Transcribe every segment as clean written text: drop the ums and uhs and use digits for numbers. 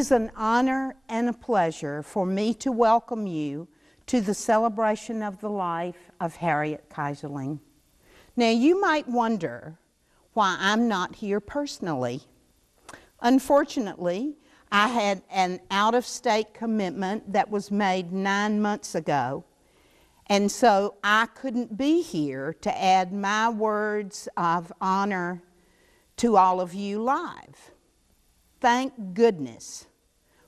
is an honor and a pleasure for me to welcome you to the celebration of the life of Harriet Keyserling. Now, you might wonder why I'm not here personally. Unfortunately, I had an out-of-state commitment that was made 9 months ago, and so I couldn't be here to add my words of honor to all of you live. Thank goodness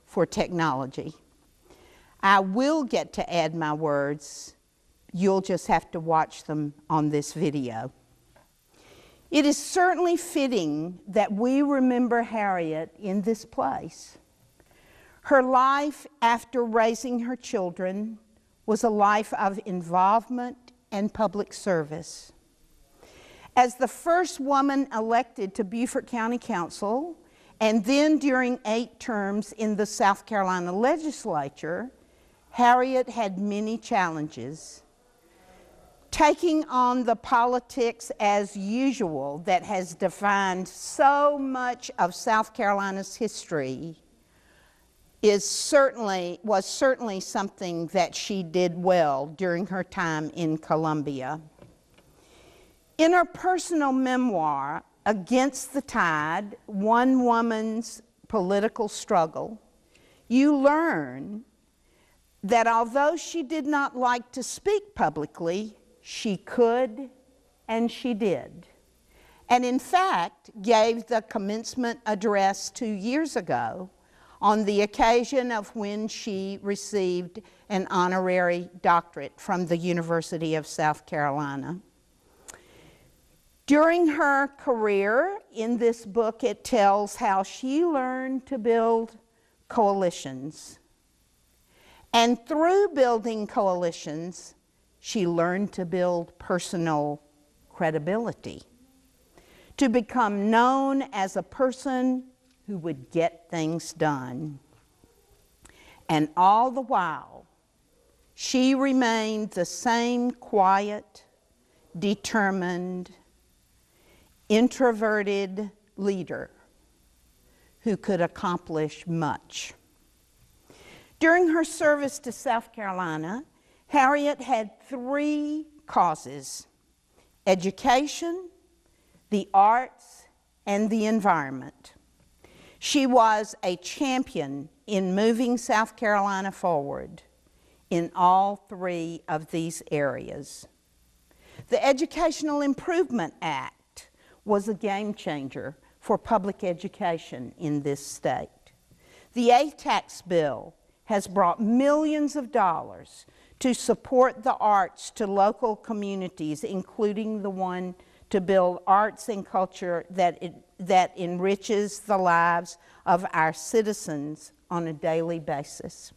for technology. I will get to add my words. You'll just have to watch them on this video. It is certainly fitting that we remember Harriet in this place. Her life after raising her children was a life of involvement and public service. As the first woman elected to Beaufort County Council, and then during 8 terms in the South Carolina legislature, Harriet had many challenges. Taking on the politics as usual that has defined so much of South Carolina's history was certainly something that she did well during her time in Columbia. In her personal memoir, Against the Tide, One Woman's Political Struggle, you learn that although she did not like to speak publicly, she could and she did. And in fact, gave the commencement address 2 years ago on the occasion of when she received an honorary doctorate from the University of South Carolina. During her career, in this book, it tells how she learned to build coalitions. And through building coalitions, she learned to build personal credibility, to become known as a person who would get things done. And all the while, she remained the same quiet, determined, introverted leader who could accomplish much. During her service to South Carolina, Harriet had 3 causes: education, the arts, and the environment. She was a champion in moving South Carolina forward in all 3 of these areas. The Educational Improvement Act was a game changer for public education in this state. The ATAX bill has brought millions of dollars to support the arts to local communities, including the one to build arts and culture that enriches the lives of our citizens on a daily basis.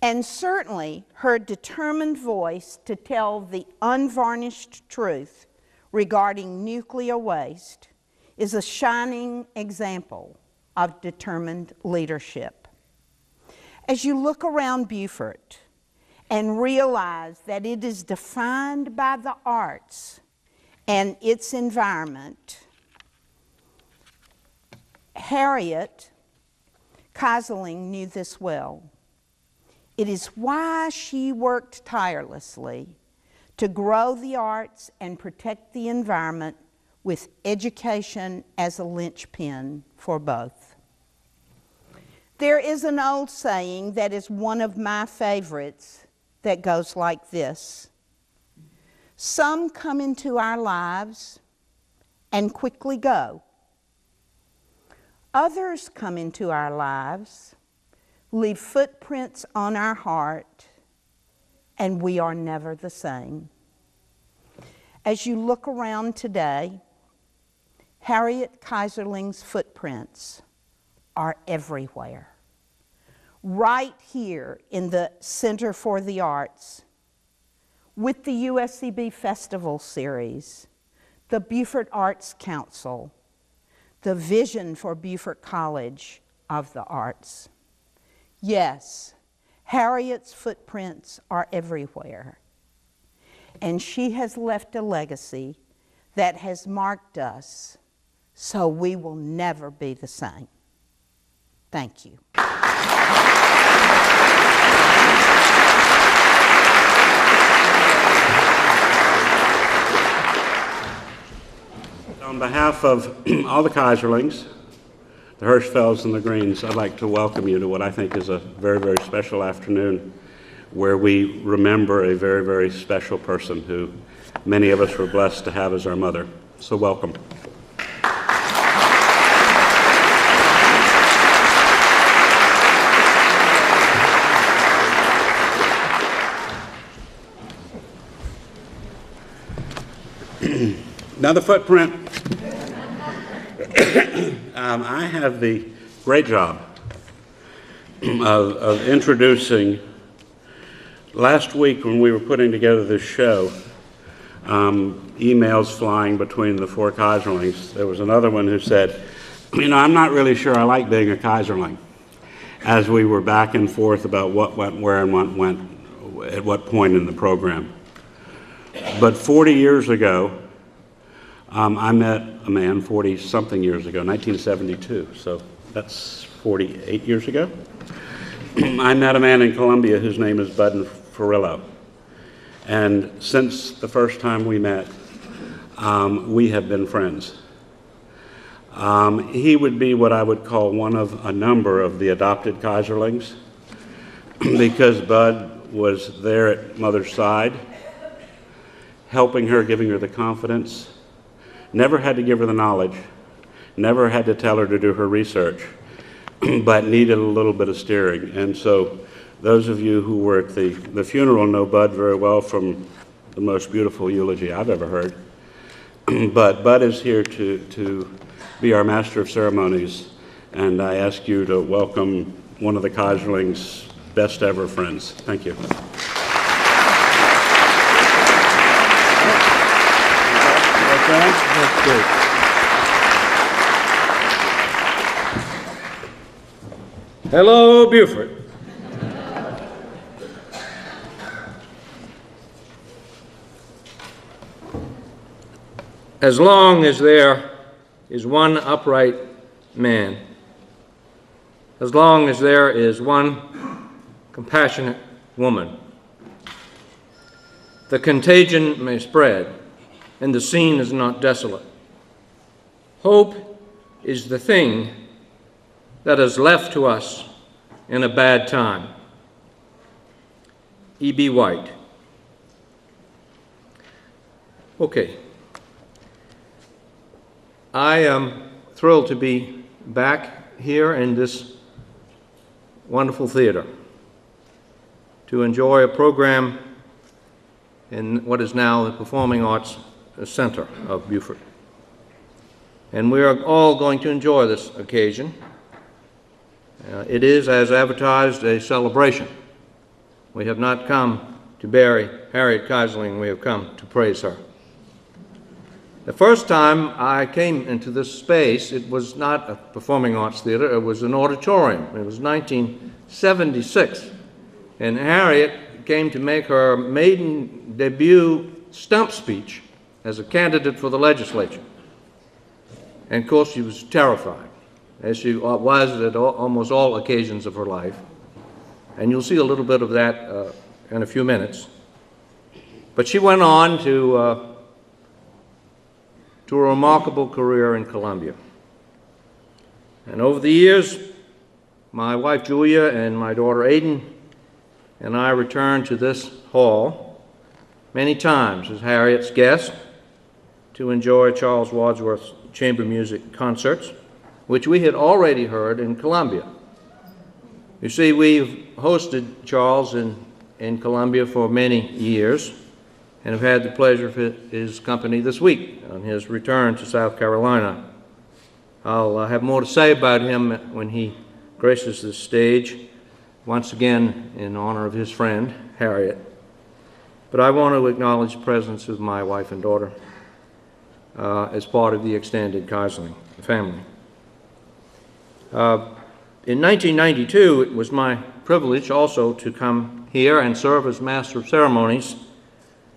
And certainly her determined voice to tell the unvarnished truth regarding nuclear waste is a shining example of determined leadership. As you look around Beaufort and realize that it is defined by the arts and its environment, Harriet Keyserling knew this well. It is why she worked tirelessly to grow the arts and protect the environment with education as a linchpin for both. There is an old saying that is one of my favorites that goes like this: some come into our lives and quickly go. Others come into our lives, leave footprints on our heart, and we are never the same. As you look around today, Harriet Keyserling's footprints are everywhere. Right here in the Center for the Arts, with the USCB Festival Series, the Beaufort Arts Council, the vision for Beaufort College of the Arts. Yes, Harriet's footprints are everywhere, and she has left a legacy that has marked us so we will never be the same. Thank you. On behalf of all the Keyserlings, the Hirschfelds and the Greens, I'd like to welcome you to what I think is a very, very special afternoon where we remember a very, very special person who many of us were blessed to have as our mother. So welcome. Now the footprint. I have the great job of introducing. Last week when we were putting together this show, emails flying between the four Keyserlings, there was another one who said, I'm not really sure I like being a Keyserling, as we were back and forth about what went where and what went at what point in the program. But 40 years ago, I met a man 40-something years ago, 1972, so that's 48 years ago. I met a man in Columbia whose name is Bud Ferrillo. And since the first time we met, we have been friends. He would be what I would call one of a number of the adopted Keyserlings, because Bud was there at Mother's side, helping her, giving her the confidence, never had to give her the knowledge, never had to tell her to do her research, but needed a little bit of steering. And so those of you who were at the funeral know Bud very well from the most beautiful eulogy I've ever heard. But Bud is here to be our master of ceremonies, and I ask you to welcome one of the Keyserlings' best ever friends. Thank you. That's great. Hello, Beaufort. As long as there is one upright man, as long as there is one compassionate woman, the contagion may spread and the scene is not desolate. Hope is the thing that is left to us in a bad time. E.B. White. Okay. I am thrilled to be back here in this wonderful theater to enjoy a program in what is now the Performing Arts Center of Beaufort. And we are all going to enjoy this occasion. It is, as advertised, a celebration. We have not come to bury Harriet Keyserling, we have come to praise her. The first time I came into this space, it was not a performing arts theater, it was an auditorium. It was 1976, and Harriet came to make her maiden debut stump speech as a candidate for the legislature. And of course she was terrified, as she was at almost all occasions of her life. And you'll see a little bit of that in a few minutes. But she went on to a remarkable career in Columbia. And over the years, my wife Julia and my daughter Aiden and I returned to this hall many times as Harriet's guest to enjoy Charles Wadsworth's chamber music concerts, which we had already heard in Columbia. You see, we've hosted Charles in Columbia for many years and have had the pleasure of his company this week on his return to South Carolina. I'll have more to say about him when he graces this stage, once again in honor of his friend, Harriet. But I want to acknowledge the presence of my wife and daughter as part of the extended Keyserling family. In 1992, it was my privilege also to come here and serve as Master of Ceremonies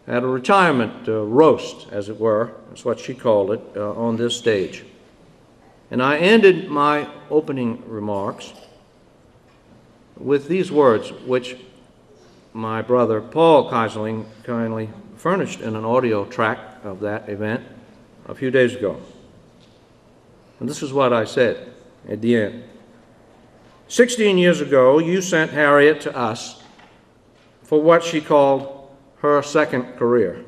at a retirement roast, as it were, that's what she called it, on this stage. And I ended my opening remarks with these words, which my brother Paul Keyserling kindly furnished in an audio track of that event a few days ago. And this is what I said at the end. 16 years ago, you sent Harriet to us for what she called her second career.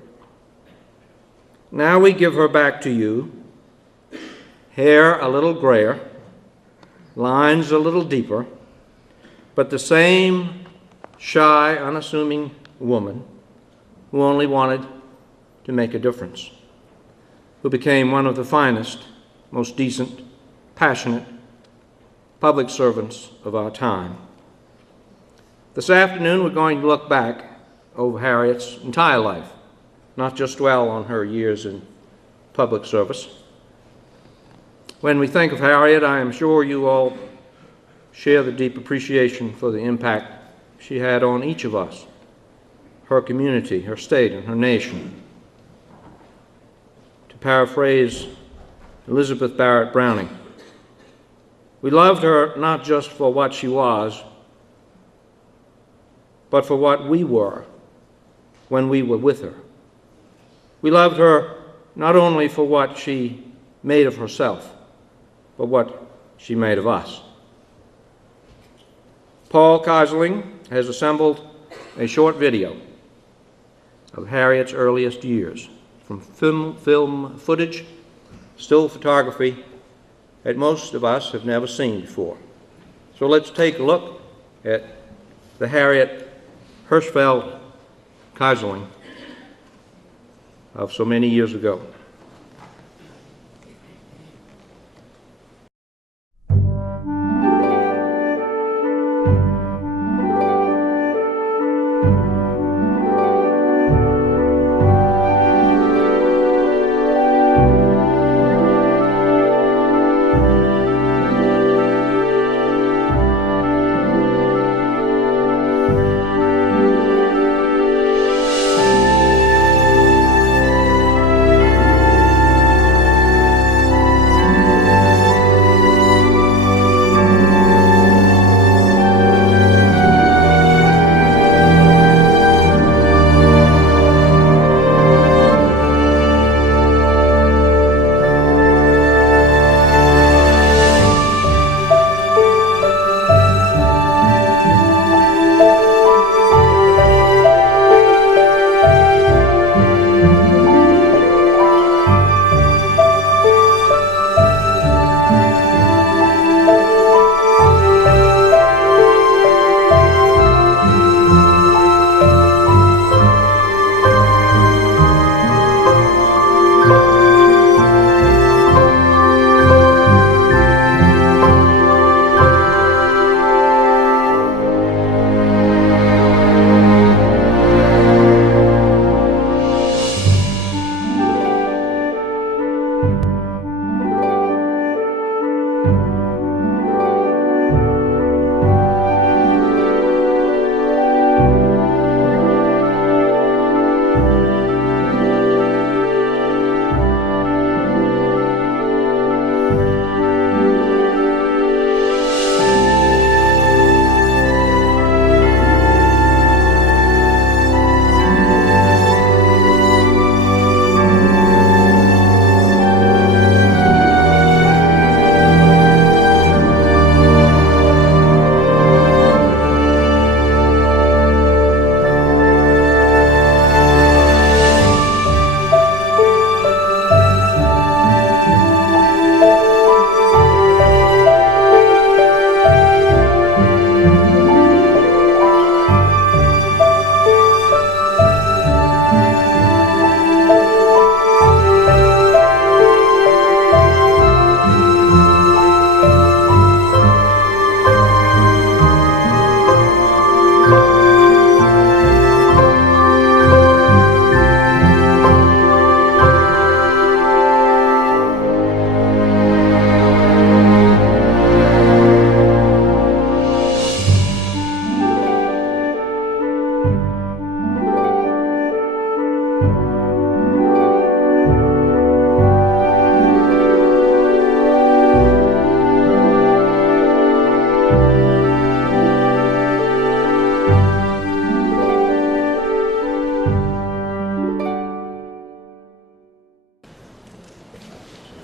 Now we give her back to you, hair a little grayer, lines a little deeper, but the same shy, unassuming woman who only wanted to make a difference, who became one of the finest, most decent, passionate public servants of our time. This afternoon, we're going to look back over Harriet's entire life, not just dwell on her years in public service. When we think of Harriet, I am sure you all share the deep appreciation for the impact she had on each of us, her community, her state, and her nation. To paraphrase Elizabeth Barrett Browning, we loved her not just for what she was, but for what we were when we were with her. We loved her not only for what she made of herself, but what she made of us. Paul Keyserling has assembled a short video of Harriet's earliest years from film footage, still photography that most of us have never seen before. So let's take a look at the Harriet Hirschfeld Keyserling of so many years ago.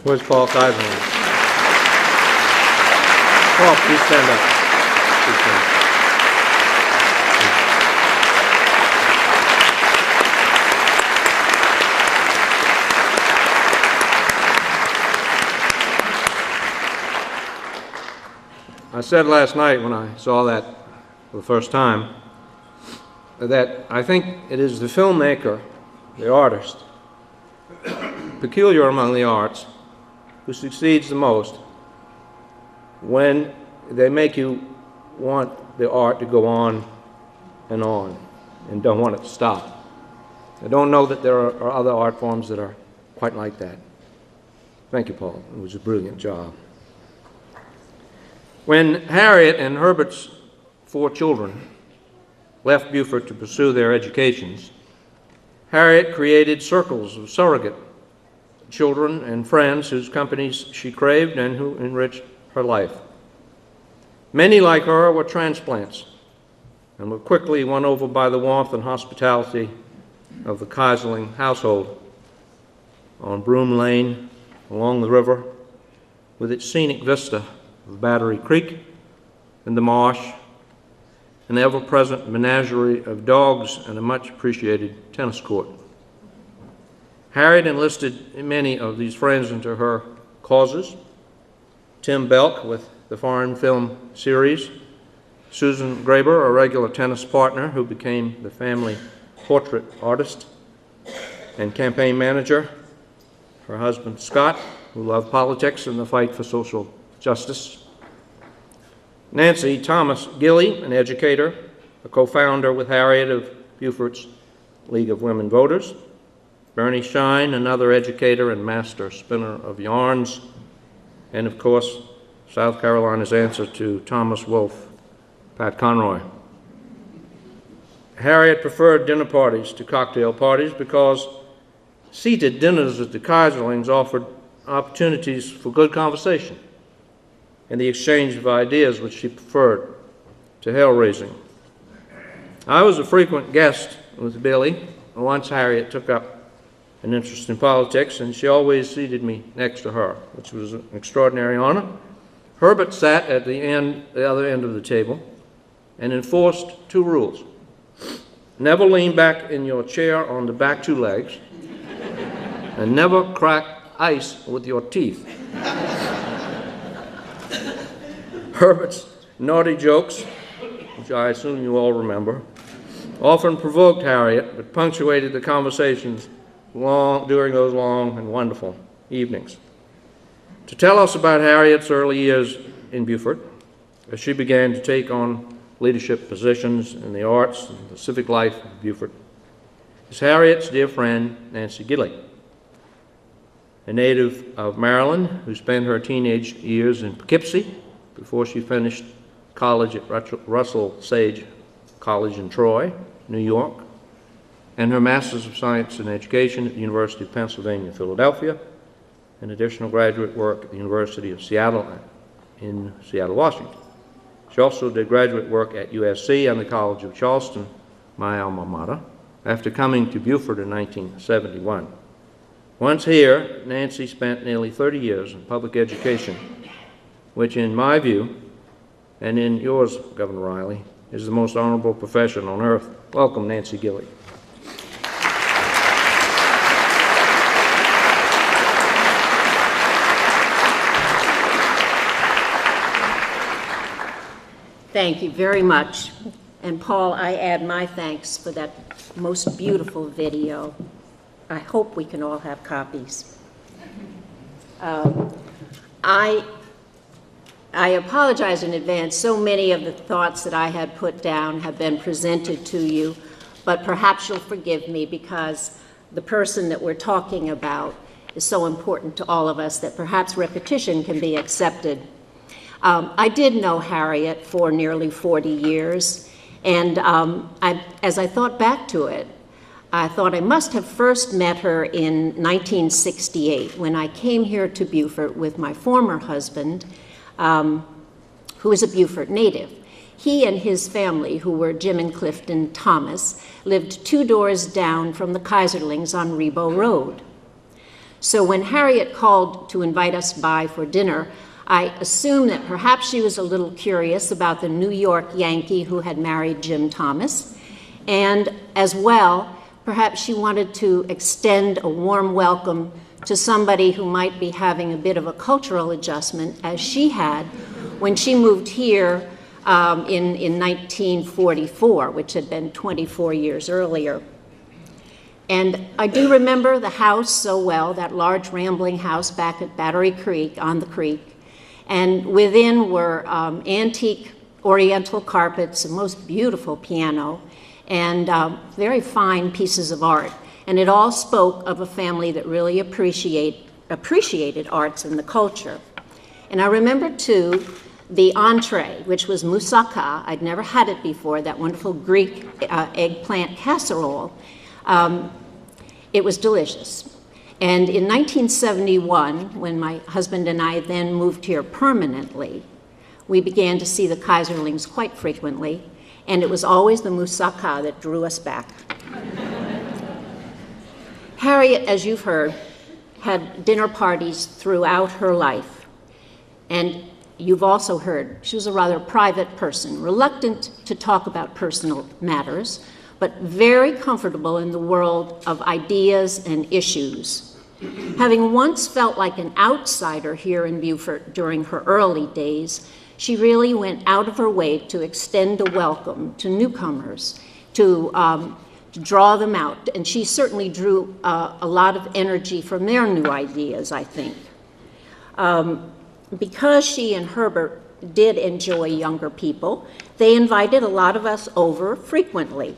Where's Paul Keyserling? Paul, please stand up. Please stand up. I said last night when I saw that for the first time that I think it is the filmmaker, the artist, peculiar among the arts, who succeeds the most when they make you want the art to go on and don't want it to stop. I don't know that there are other art forms that are quite like that. Thank you, Paul. It was a brilliant job. When Harriet and Herbert's 4 children left Beaufort to pursue their educations, Harriet created circles of surrogate children and friends whose companies she craved and who enriched her life. Many like her were transplants and were quickly won over by the warmth and hospitality of the Keyserling household on Broom Lane along the river with its scenic vista of Battery Creek and the marsh, an ever-present menagerie of dogs, and a much-appreciated tennis court. Harriet enlisted many of these friends into her causes. Tim Belk with the foreign film series, Susan Graber, a regular tennis partner who became the family portrait artist and campaign manager, her husband Scott, who loved politics and the fight for social justice. Nancy Thomas Gilley, an educator, a co-founder with Harriet of Beaufort's League of Women Voters. Bernie Shine, another educator and master spinner of yarns. And of course, South Carolina's answer to Thomas Wolfe, Pat Conroy. Harriet preferred dinner parties to cocktail parties because seated dinners at the Keyserlings offered opportunities for good conversation and the exchange of ideas, which she preferred to hell-raising. I was a frequent guest with Billy. Once Harriet took up an interest in politics, and she always seated me next to her, which was an extraordinary honor. Herbert sat at the other end of the table and enforced 2 rules. Never lean back in your chair on the back 2 legs, and never crack ice with your teeth. Herbert's naughty jokes, which I assume you all remember, often provoked Harriet, but punctuated the conversations during those long and wonderful evenings. To tell us about Harriet's early years in Beaufort, as she began to take on leadership positions in the arts and the civic life of Beaufort, is Harriet's dear friend, Nancy Gilley, a native of Maryland who spent her teenage years in Poughkeepsie before she finished college at Russell Sage College in Troy, New York, and her Master's of Science in Education at the University of Pennsylvania, Philadelphia, and additional graduate work at the University of Seattle in Seattle, Washington. She also did graduate work at USC and the College of Charleston, my alma mater, after coming to Beaufort in 1971. Once here, Nancy spent nearly 30 years in public education, which in my view, and in yours, Governor Riley, is the most honorable profession on earth. Welcome, Nancy Gilley. Thank you very much. And Paul, I add my thanks for that most beautiful video. I hope we can all have copies. I apologize in advance. So many of the thoughts that I had put down have been presented to you, but perhaps you'll forgive me because the person that we're talking about is so important to all of us that perhaps repetition can be accepted. I did know Harriet for nearly 40 years, and as I thought back to it, I thought I must have first met her in 1968 when I came here to Beaufort with my former husband, who is a Beaufort native. He and his family, who were Jim and Clifton Thomas, lived 2 doors down from the Keyserlings on Rebo Road. So when Harriet called to invite us by for dinner, I assumed that perhaps she was a little curious about the New York Yankee who had married Jim Thomas, and as well, perhaps she wanted to extend a warm welcome to somebody who might be having a bit of a cultural adjustment, as she had when she moved here in 1944, which had been 24 years earlier. And I do remember the house so well, that large rambling house back at Battery Creek, on the creek. And within were antique oriental carpets, a most beautiful piano, and very fine pieces of art. And it all spoke of a family that really appreciated arts and the culture. And I remember, too, the entree, which was moussaka. I'd never had it before, that wonderful Greek eggplant casserole. It was delicious. And in 1971, when my husband and I then moved here permanently, we began to see the Keyserlings quite frequently, and it was always the moussaka that drew us back. Harriet, as you've heard, had dinner parties throughout her life. And you've also heard she was a rather private person, reluctant to talk about personal matters, but very comfortable in the world of ideas and issues. Having once felt like an outsider here in Beaufort during her early days, she really went out of her way to extend a welcome to newcomers, to draw them out. And she certainly drew a lot of energy from their new ideas, I think. Because she and Herbert did enjoy younger people, they invited a lot of us over frequently.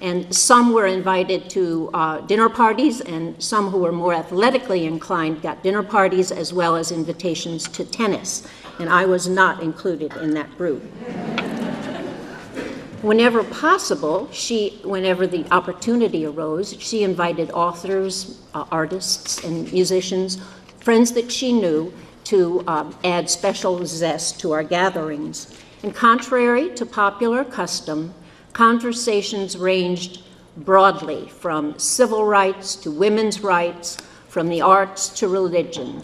And some were invited to dinner parties, and some who were more athletically inclined got dinner parties as well as invitations to tennis. And I was not included in that group. Whenever possible, whenever the opportunity arose, she invited authors, artists, and musicians, friends that she knew, to add special zest to our gatherings. And contrary to popular custom, conversations ranged broadly from civil rights to women's rights, from the arts to religion.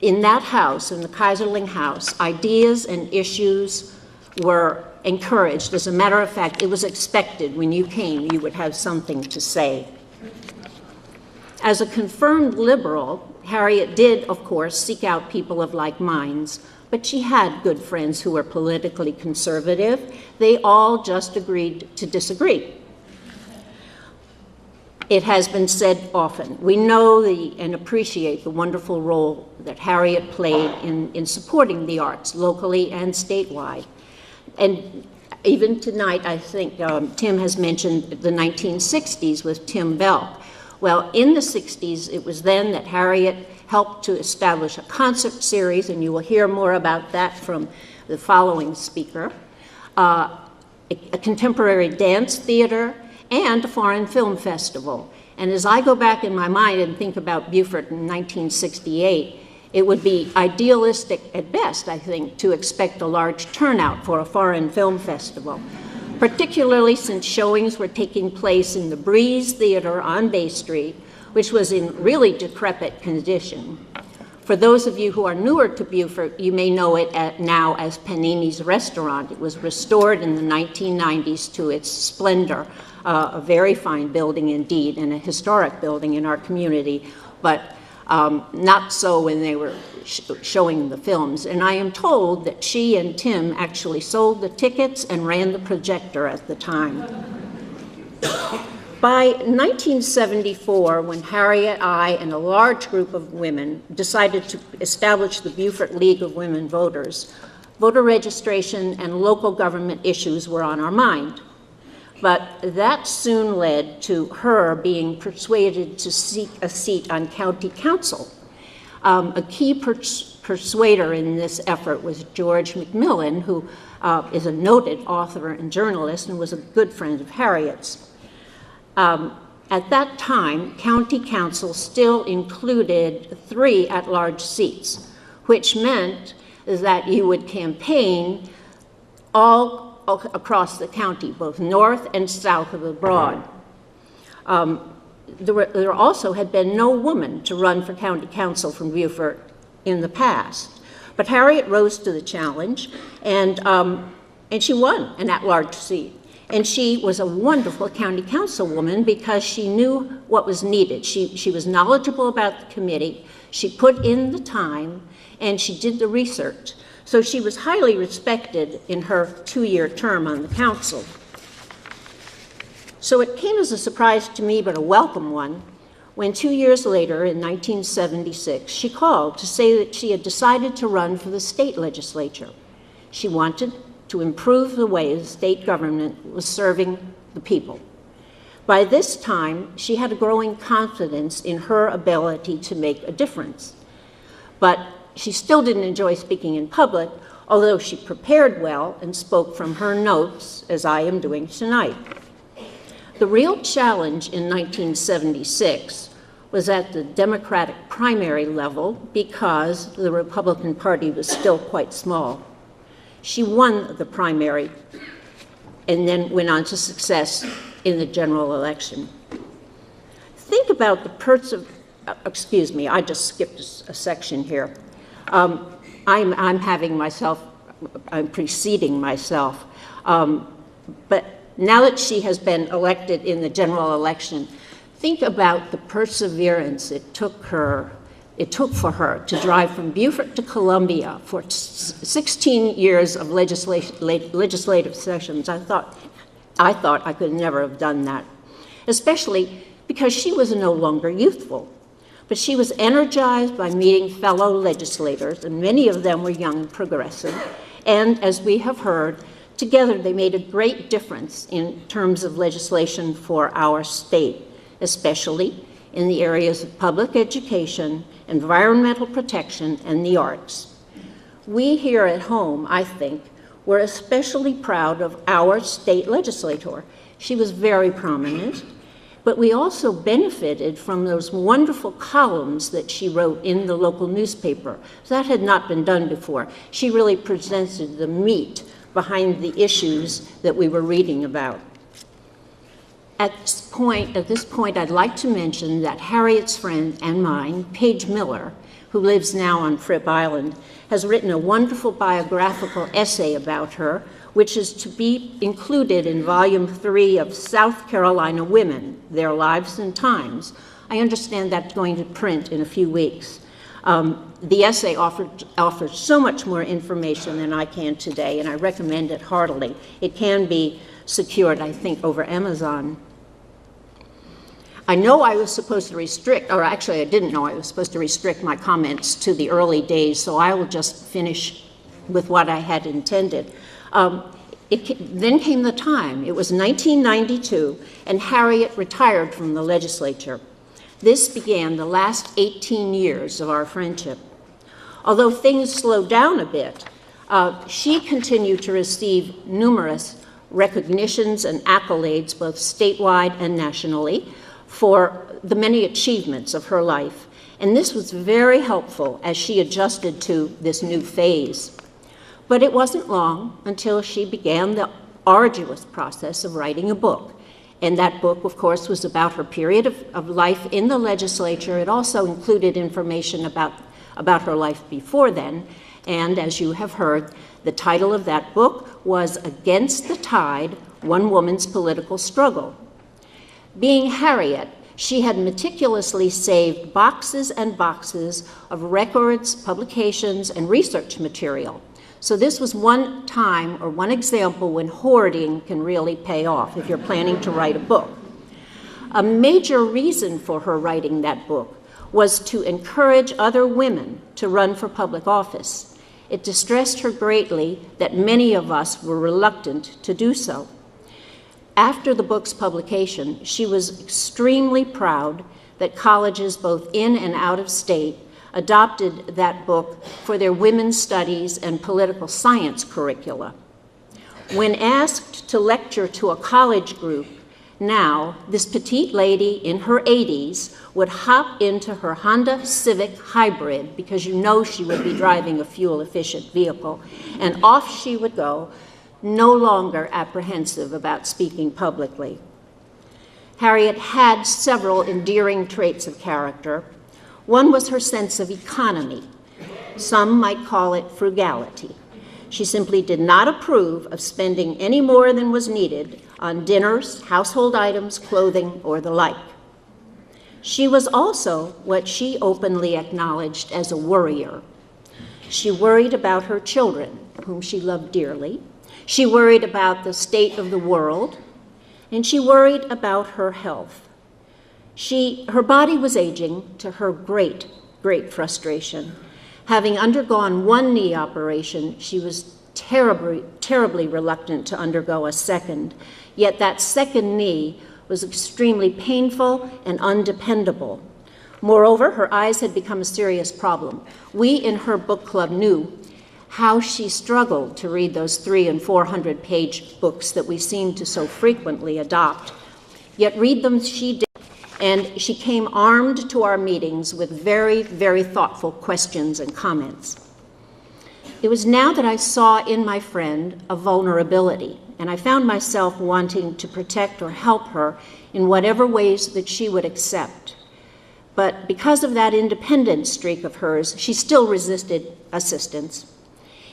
In that house, in the Keyserling house, ideas and issues were encouraged. As a matter of fact, it was expected when you came, you would have something to say. As a confirmed liberal, Harriet did, of course, seek out people of like minds, but she had good friends who were politically conservative. They all just agreed to disagree. It has been said often, we know and appreciate the wonderful role that Harriet played in supporting the arts locally and statewide. And even tonight, I think Tim has mentioned the 1960s with Tim Belk. Well, in the 60s, it was then that Harriet helped to establish a concert series, and you will hear more about that from the following speaker, a contemporary dance theater, and a foreign film festival. And as I go back in my mind and think about Beaufort in 1968, it would be idealistic at best, I think, to expect a large turnout for a foreign film festival, particularly since showings were taking place in the Breeze Theater on Bay Street, which was in really decrepit condition. For those of you who are newer to Beaufort, you may know it now as Panini's Restaurant. It was restored in the 1990s to its splendor, a very fine building indeed, and a historic building in our community, but not so when they were showing the films. And I am told that she and Tim actually sold the tickets and ran the projector at the time. By 1974, when Harriet, I, and a large group of women decided to establish the Beaufort League of Women Voters, voter registration and local government issues were on our mind. But that soon led to her being persuaded to seek a seat on county council. A key persuader in this effort was George McMillan, who is a noted author and journalist and was a good friend of Harriet's. At that time, county council still included 3 at-large seats, which meant that you would campaign all across the county, both north and south of the Broad. there also had been no woman to run for county council from Beaufort in the past. But Harriet rose to the challenge, and she won an at-large seat. And she was a wonderful county councilwoman because she knew what was needed. She was knowledgeable about the committee, she put in the time, and she did the research. So she was highly respected in her 2-year term on the council. So it came as a surprise to me, but a welcome one, when 2 years later, in 1976, she called to say that she had decided to run for the state legislature. She wanted to improve the way the state government was serving the people. By this time, she had a growing confidence in her ability to make a difference. But she still didn't enjoy speaking in public, although she prepared well and spoke from her notes, as I am doing tonight. The real challenge in 1976 was at the Democratic primary level because the Republican Party was still quite small. She won the primary and then went on to success in the general election. Think about the excuse me, I just skipped a section here. I'm preceding myself. But now that she has been elected in the general election, think about the perseverance it took for her to drive from Beaufort to Columbia for 16 years of legislative sessions. I thought I could never have done that, especially because she was no longer youthful. But she was energized by meeting fellow legislators, and many of them were young and progressive. And as we have heard, together they made a great difference in terms of legislation for our state, especially in the areas of public education, environmental protection, and the arts. We here at home, I think, were especially proud of our state legislator. She was very prominent, but we also benefited from those wonderful columns that she wrote in the local newspaper. That had not been done before. She really presented the meat behind the issues that we were reading about. At this point, I'd like to mention that Harriet's friend and mine, Paige Miller, who lives now on Fripp Island, has written a wonderful biographical essay about her, which is to be included in Volume 3 of South Carolina Women, Their Lives and Times. I understand that's going to print in a few weeks. The essay offers so much more information than I can today, and I recommend it heartily. It can be secured, I think, over Amazon. I know I was supposed to restrict, or actually I didn't know I was supposed to restrict my comments to the early days, so I will just finish with what I had intended. Then came the time. It was 1992, and Harriet retired from the legislature. This began the last 18 years of our friendship. Although things slowed down a bit, she continued to receive numerous recognitions and accolades, both statewide and nationally, for the many achievements of her life. And this was very helpful as she adjusted to this new phase. But it wasn't long until she began the arduous process of writing a book. And that book, of course, was about her period of life in the legislature. It also included information about her life before then. And as you have heard, the title of that book was Against the Tide, One Woman's Political Struggle. Being Harriet, she had meticulously saved boxes and boxes of records, publications, and research material. So this was one time or one example when hoarding can really pay off if you're planning to write a book. A major reason for her writing that book was to encourage other women to run for public office. It distressed her greatly that many of us were reluctant to do so. After the book's publication, she was extremely proud that colleges both in and out of state adopted that book for their women's studies and political science curricula. When asked to lecture to a college group, now this petite lady in her 80s would hop into her Honda Civic Hybrid, because you know she would be driving a fuel-efficient vehicle, and off she would go, no longer apprehensive about speaking publicly. Harriet had several endearing traits of character. One was her sense of economy. Some might call it frugality. She simply did not approve of spending any more than was needed on dinners, household items, clothing, or the like. She was also what she openly acknowledged as a worrier. She worried about her children, whom she loved dearly. She worried about the state of the world, and she worried about her health. Her body was aging to her great, great frustration. Having undergone one knee operation, she was terribly reluctant to undergo a second. Yet that second knee was extremely painful and undependable. Moreover, her eyes had become a serious problem. We in her book club knew how she struggled to read those 300- and 400-page books that we seem to so frequently adopt. Yet read them she did, and she came armed to our meetings with very, very thoughtful questions and comments. It was now that I saw in my friend a vulnerability, and I found myself wanting to protect or help her in whatever ways that she would accept. But because of that independent streak of hers, she still resisted assistance.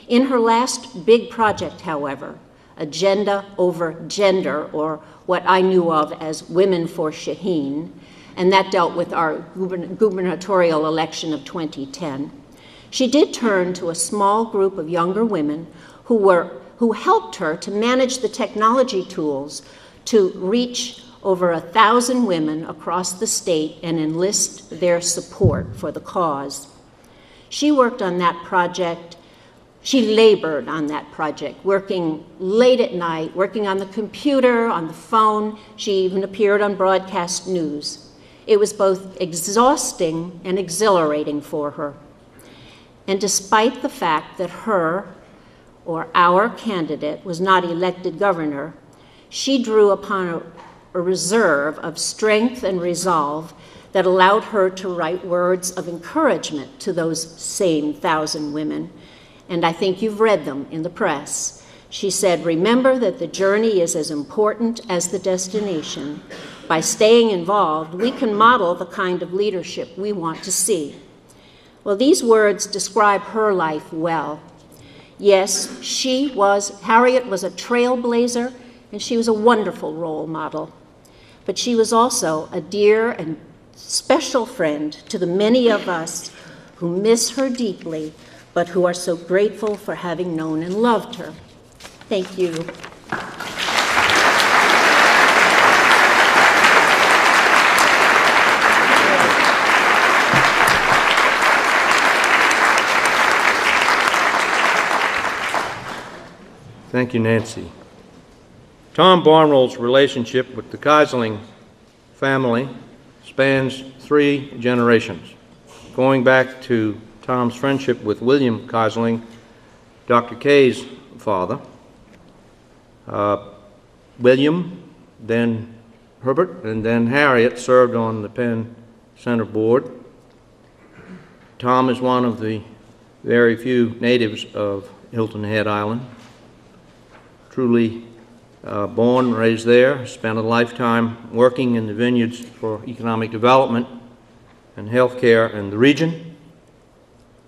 In her last big project, however, Agenda Over Gender, or what I knew of as Women for Shaheen, and that dealt with our gubernatorial election of 2010, she did turn to a small group of younger women who helped her to manage the technology tools to reach over 1,000 women across the state and enlist their support for the cause. She worked on that project. She labored on that project, working late at night, working on the computer, on the phone. She even appeared on broadcast news. It was both exhausting and exhilarating for her. And despite the fact that her, or our candidate, was not elected governor, she drew upon a reserve of strength and resolve that allowed her to write words of encouragement to those same 1,000 women. And I think you've read them in the press. She said, "Remember that the journey is as important as the destination. By staying involved, we can model the kind of leadership we want to see." Well, these words describe her life well. Yes, Harriet was a trailblazer, and she was a wonderful role model. But she was also a dear and special friend to the many of us who miss her deeply, but who are so grateful for having known and loved her. Thank you. Thank you, Nancy. Tom Barnwell's relationship with the Keyserling family spans 3 generations, going back to Tom's friendship with William Keyserling, Dr. Kay's father. William, then Herbert, and then Harriet served on the Penn Center Board. Tom is one of the very few natives of Hilton Head Island. Truly born, raised there, spent a lifetime working in the vineyards for economic development and healthcare in the region.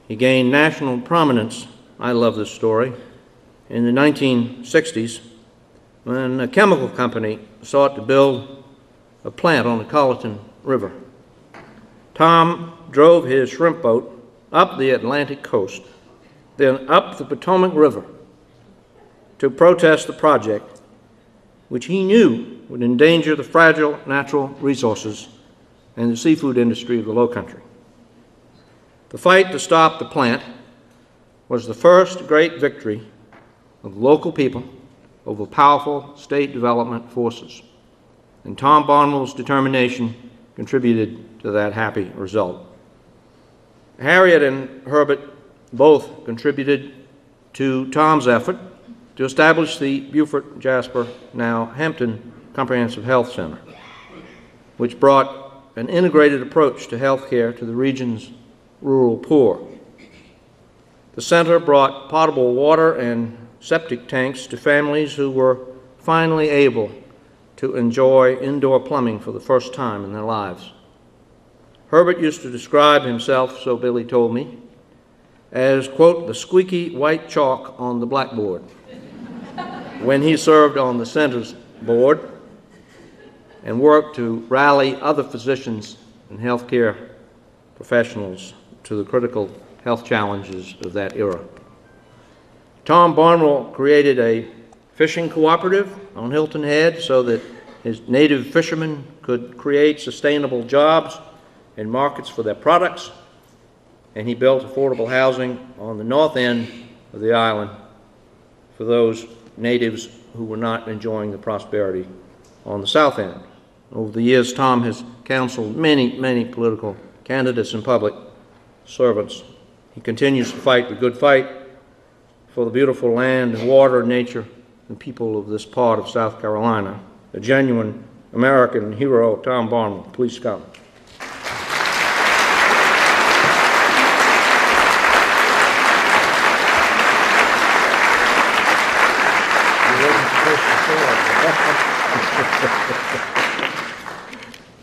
He gained national prominence, I love this story, in the 1960s when a chemical company sought to build a plant on the Colleton River. Tom drove his shrimp boat up the Atlantic coast, then up the Potomac River to protest the project, which he knew would endanger the fragile natural resources and the seafood industry of the Low Country. The fight to stop the plant was the first great victory of local people over powerful state development forces, and Tom Barnwell's determination contributed to that happy result. Harriet and Herbert both contributed to Tom's effort to establish the Beaufort Jasper, now Hampton Comprehensive Health Center, which brought an integrated approach to health care to the region's rural poor. The center brought potable water and septic tanks to families who were finally able to enjoy indoor plumbing for the first time in their lives. Herbert used to describe himself, so Billy told me, as, quote, the squeaky white chalk on the blackboard when he served on the center's board and worked to rally other physicians and healthcare professionals to the critical health challenges of that era. Tom Barnwell created a fishing cooperative on Hilton Head so that his native fishermen could create sustainable jobs and markets for their products, and he built affordable housing on the north end of the island for those natives who were not enjoying the prosperity on the south end. Over the years, Tom has counseled many political candidates and public servants. He continues to fight the good fight for the beautiful land and water and nature and people of this part of South Carolina. A genuine American hero, Tom Barnwell. Please come.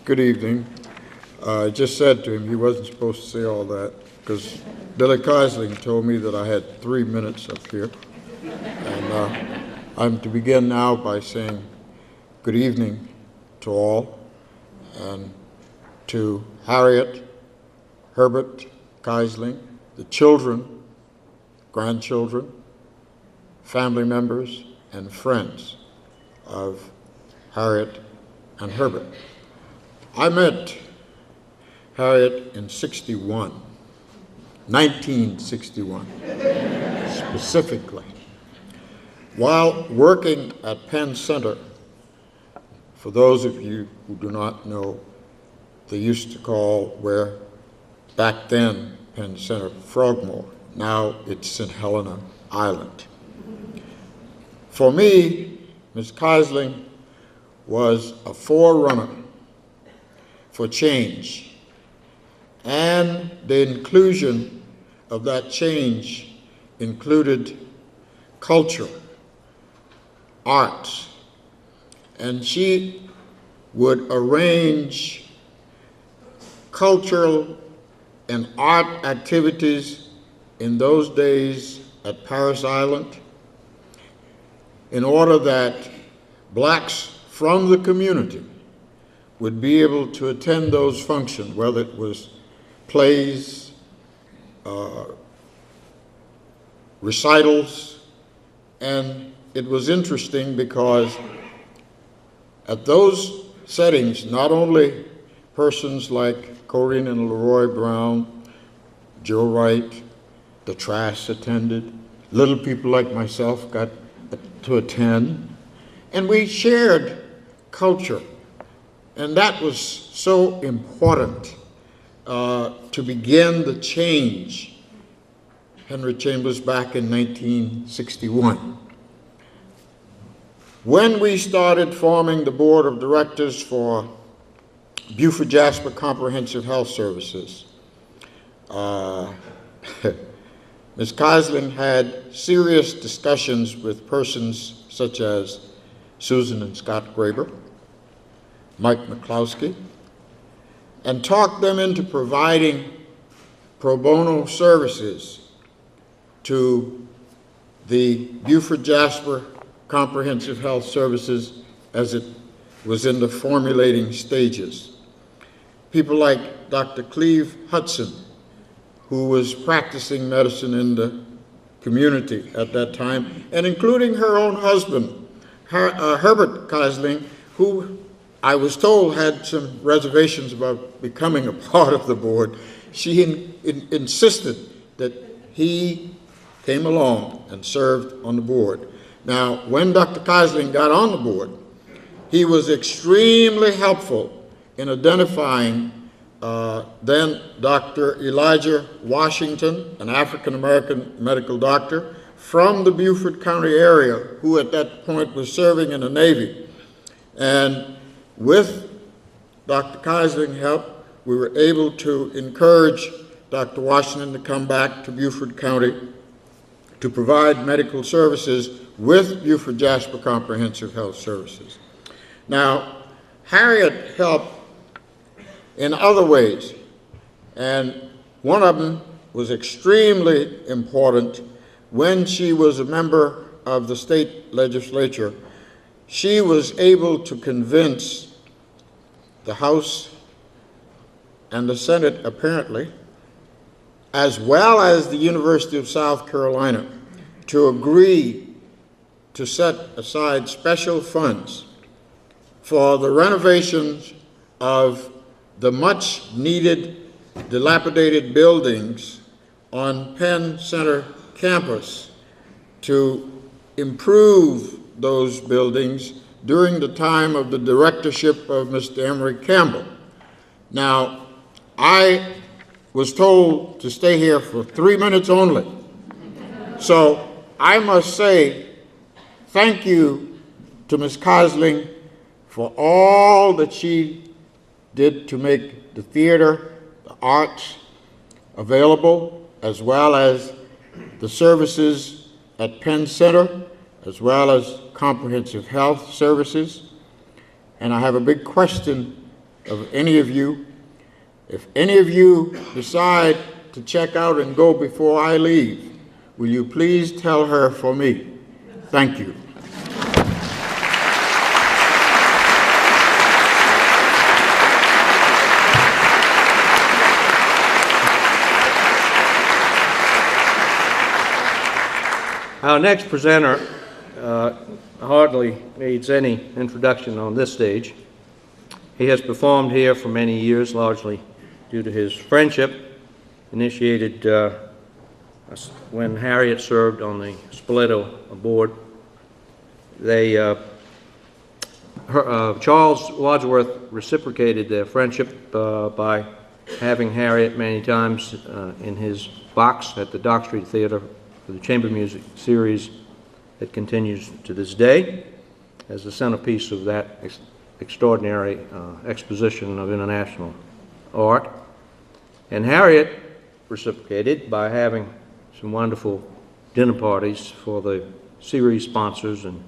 Good evening. I just said to him he wasn't supposed to say all that because Billy Keyserlings told me that I had 3 minutes up here. And I'm to begin now by saying good evening to all, and to Harriet, Herbert Keyserlings, the children, grandchildren, family members, and friends of Harriet and Herbert. I met Harriet in 1961, specifically. While working at Penn Center, for those of you who do not know, they used to call where back then Penn Center Frogmore, now it's St. Helena Island. For me, Ms. Keyserlings was a forerunner for change, and the inclusion of that change included culture, arts, and she would arrange cultural and art activities in those days at Paris Island in order that blacks from the community would be able to attend those functions, whether it was plays, recitals, and it was interesting because at those settings, not only persons like Corinne and Leroy Brown, Joe Wright, the Trask attended, little people like myself got to attend, and we shared culture. And that was so important to begin the change, Henry Chambers, back in 1961. When we started forming the board of directors for Buford Jasper Comprehensive Health Services, Ms. Keyserlings had serious discussions with persons such as Susan and Scott Graber, Mike McCloskey, and talked them into providing pro bono services to the Buford Jasper Comprehensive Health Services as it was in the formulating stages. People like Dr. Cleve Hudson, who was practicing medicine in the community at that time, and including her own husband, Herbert Keyserlings, who I was told had some reservations about becoming a part of the board. She insisted that he came along and served on the board. Now, when Dr. Keyserlings got on the board, he was extremely helpful in identifying then Dr. Elijah Washington, an African-American medical doctor from the Beaufort County area, who at that point was serving in the Navy. And with Dr. Keyserlings' help, we were able to encourage Dr. Washington to come back to Beaufort County to provide medical services with Buford Jasper Comprehensive Health Services. Now, Harriet helped in other ways, and one of them was extremely important. When she was a member of the state legislature, she was able to convince the House and the Senate, apparently, as well as the University of South Carolina, to agree to set aside special funds for the renovations of the much-needed dilapidated buildings on Penn Center campus, to improve those buildings during the time of the directorship of Mr. Emory Campbell. Now, I was told to stay here for 3 minutes only. So I must say thank you to Ms. Keyserling for all that she did to make the theater, the arts available, as well as the services at Penn Center, as well as comprehensive health services. And I have a big question of any of you. If any of you decide to check out and go before I leave, will you please tell her for me? Thank you. Our next presenter hardly needs any introduction on this stage. He has performed here for many years, largely due to his friendship initiated when Harriet served on the Spoleto board. Charles Wadsworth reciprocated their friendship by having Harriet many times in his box at the Dock Street Theater for the chamber music series that continues to this day as the centerpiece of that extraordinary exposition of international art. And Harriet reciprocated by having some wonderful dinner parties for the series sponsors and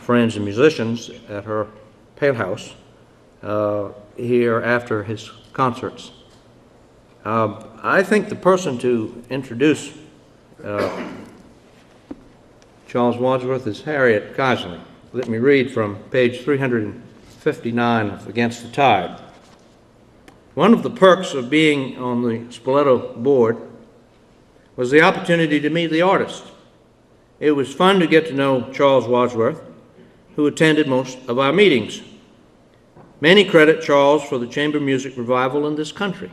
friends and musicians at her palehouse here after his concerts. I think the person to introduce Charles Wadsworth is Harriet Keyserling. Let me read from page 359 of Against the Tide. One of the perks of being on the Spoleto board was the opportunity to meet the artist. It was fun to get to know Charles Wadsworth, who attended most of our meetings. Many credit Charles for the chamber music revival in this country.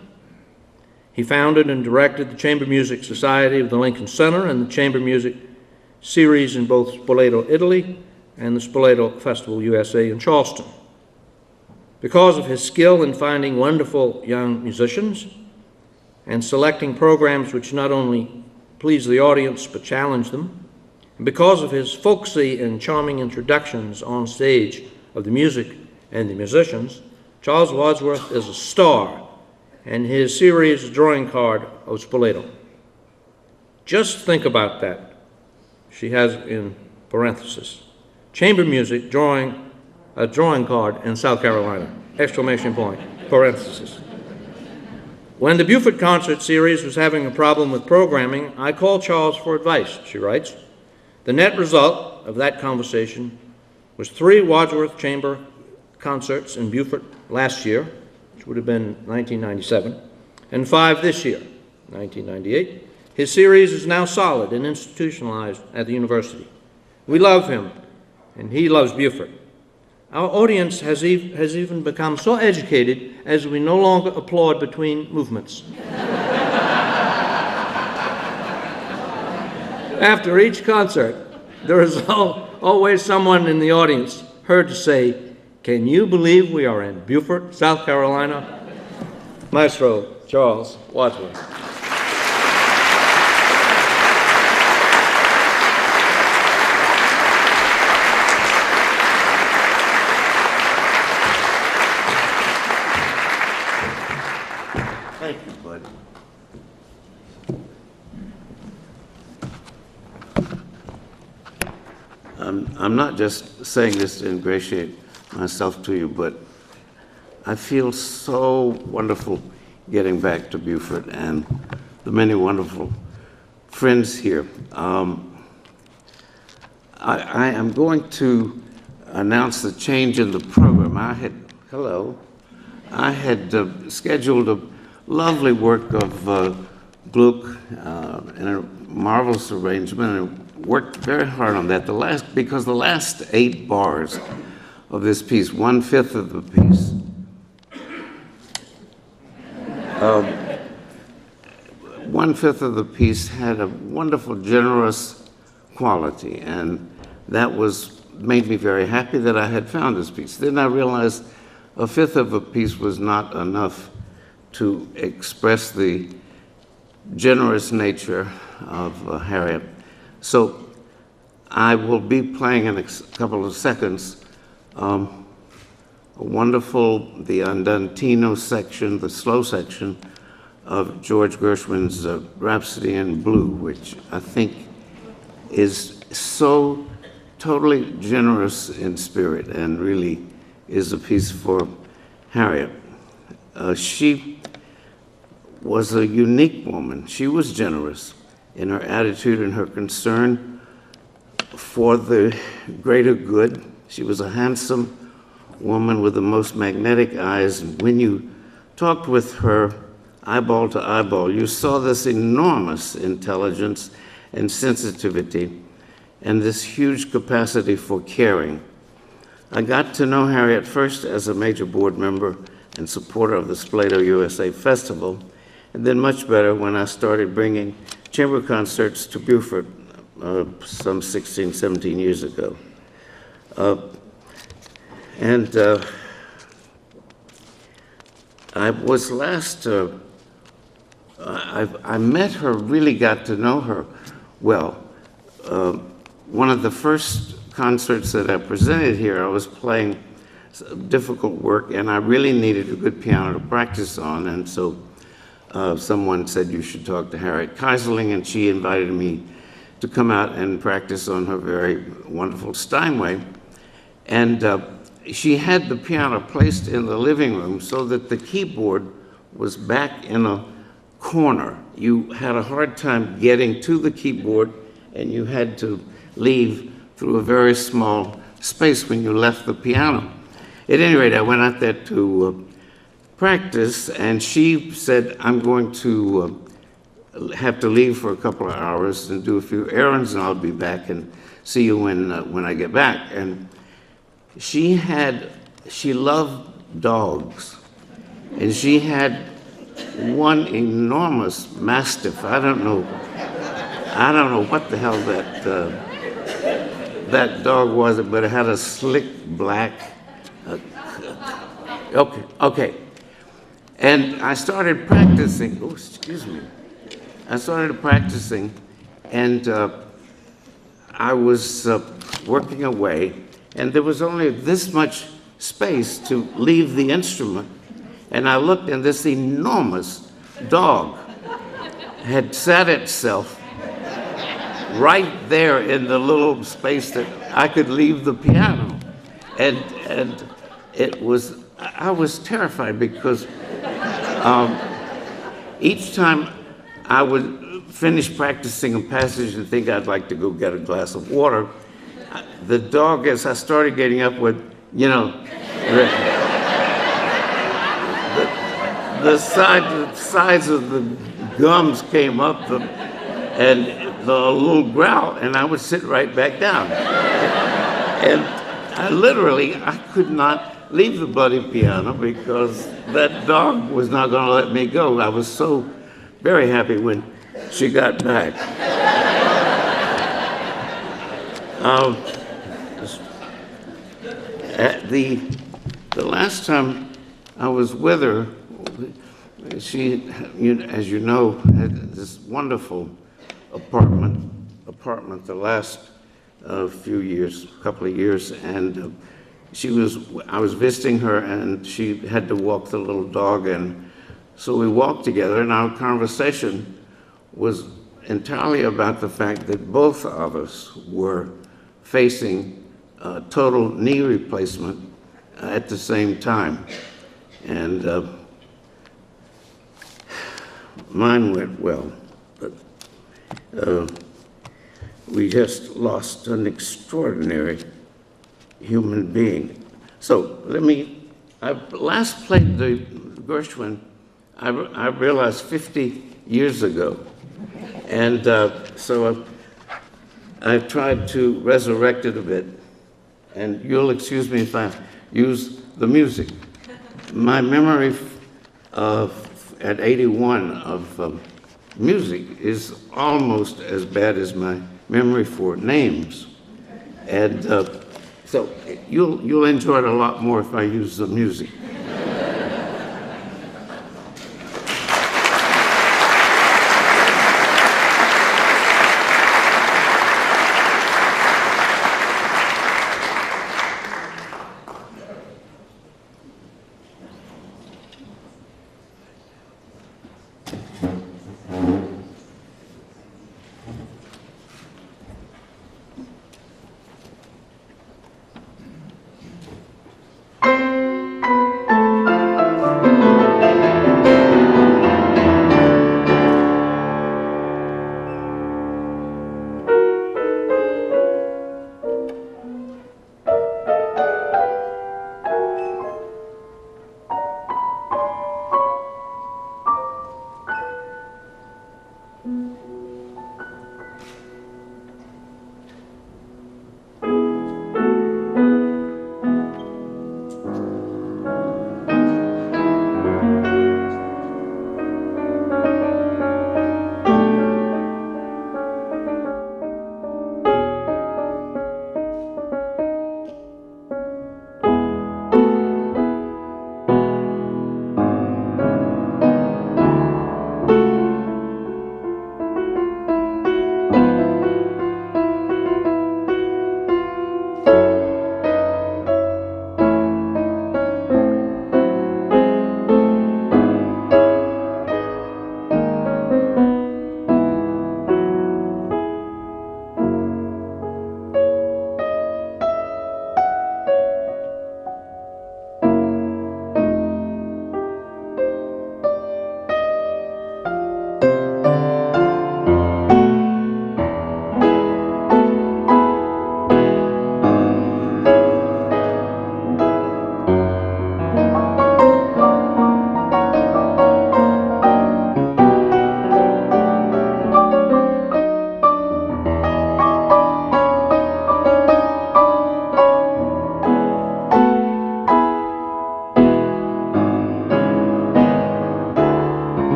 He founded and directed the Chamber Music Society of the Lincoln Center and the Chamber Music series in both Spoleto, Italy, and the Spoleto Festival USA in Charleston. Because of his skill in finding wonderful young musicians and selecting programs which not only please the audience but challenge them, and because of his folksy and charming introductions on stage of the music and the musicians, Charles Wadsworth is a star, and his series drawing card of Spoleto. Just think about that. She has in parenthesis, chamber music drawing a drawing card in South Carolina, exclamation point, parenthesis. When the Beaufort concert series was having a problem with programming, I called Charles for advice, she writes. The net result of that conversation was 3 Wadsworth Chamber concerts in Beaufort last year, which would have been 1997, and 5 this year, 1998. His series is now solid and institutionalized at the university. We love him, and he loves Beaufort. Our audience has even become so educated as we no longer applaud between movements. After each concert, there is always someone in the audience heard to say, "Can you believe we are in Beaufort, South Carolina?" Maestro Charles Wadsworth. Thank you, Bud. I'm not just saying this to ingratiate myself to you, but I feel so wonderful getting back to Beaufort and the many wonderful friends here. I am going to announce the change in the program. I had scheduled a lovely work of Gluck in a marvelous arrangement, and worked very hard on that. Because the last 8 bars of this piece, 1/5 of the piece, 1/5 of the piece had a wonderful, generous quality, and that made me very happy that I had found this piece. Then I realized 1/5 of a piece was not enough to express the generous nature of Harriet. So I will be playing in a couple of seconds a wonderful, the Andantino section, the slow section of George Gershwin's Rhapsody in Blue, which I think is so totally generous in spirit and really is a piece for Harriet. She was a unique woman. She was generous in her attitude and her concern for the greater good. She was a handsome woman with the most magnetic eyes, and when you talked with her eyeball to eyeball, you saw this enormous intelligence and sensitivity and this huge capacity for caring. I got to know Harriet first as a major board member and supporter of the Splato USA Festival, and then much better when I started bringing chamber concerts to Beaufort some 16, 17 years ago. I was last, I met her, really got to know her well. One of the first concerts that I presented here, I was playing difficult work, and I really needed a good piano to practice on, and so someone said you should talk to Harriet Keyserling, and she invited me to come out and practice on her very wonderful Steinway. And she had the piano placed in the living room so that the keyboard was back in a corner. You had a hard time getting to the keyboard, and you had to leave through a very small space when you left the piano. At any rate, I went out there to practice, and she said, I'm going to have to leave for a couple of hours and do a few errands, and I'll be back and see you when I get back. And she loved dogs, and she had one enormous Mastiff. I don't know what the hell that dog was, but it had a slick black. Okay. And I started practicing. Oh, excuse me. I started practicing, and I was working away, and there was only this much space to leave the instrument. And I looked, and this enormous dog had sat itself right there in the little space that I could leave the piano. And I was terrified because each time I would finish practicing a passage and think I'd like to go get a glass of water, the dog, as I started getting up, would, the sides of the gums came up, and the little growl, and I would sit right back down. And I could not leave the bloody piano because that dog was not going to let me go. I was so very happy when she got back. The last time I was with her, she, as you know, had this wonderful apartment the last couple of years, and I was visiting her, and she had to walk the little dog, and so we walked together, and our conversation was entirely about the fact that both of us were facing total knee replacement at the same time. And mine went well, but we just lost an extraordinary human being. So I last played the Gershwin, I realized 50 years ago. And so I tried to resurrect it a bit. And you'll excuse me if I use the music. My memory at 81 of music is almost as bad as my memory for names. And so you'll enjoy it a lot more if I use the music.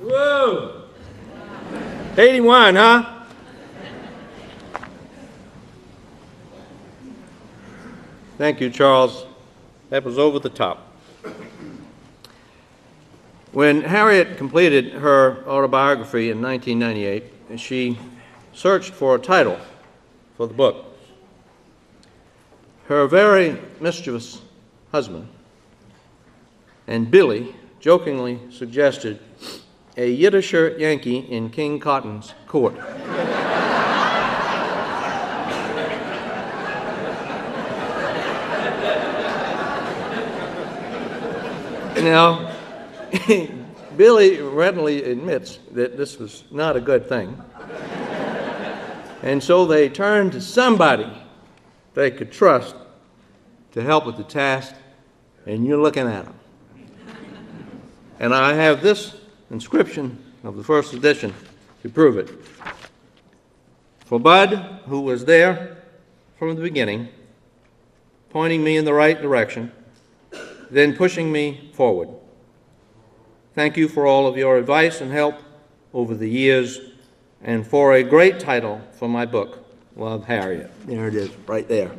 Whoa! 81, huh? Thank you, Charles. That was over the top. When Harriet completed her autobiography in 1998, she searched for a title for the book. Her very mischievous husband and Billy jokingly suggested a Yiddisher Yankee in King Cotton's court. Now, Billy readily admits that this was not a good thing. And so they turned to somebody they could trust to help with the task, and you're looking at them. And I have this inscription of the first edition to prove it. For Bud, who was there from the beginning, pointing me in the right direction, then pushing me forward. Thank you for all of your advice and help over the years, and for a great title for my book, Love, Harriet. There it is, right there.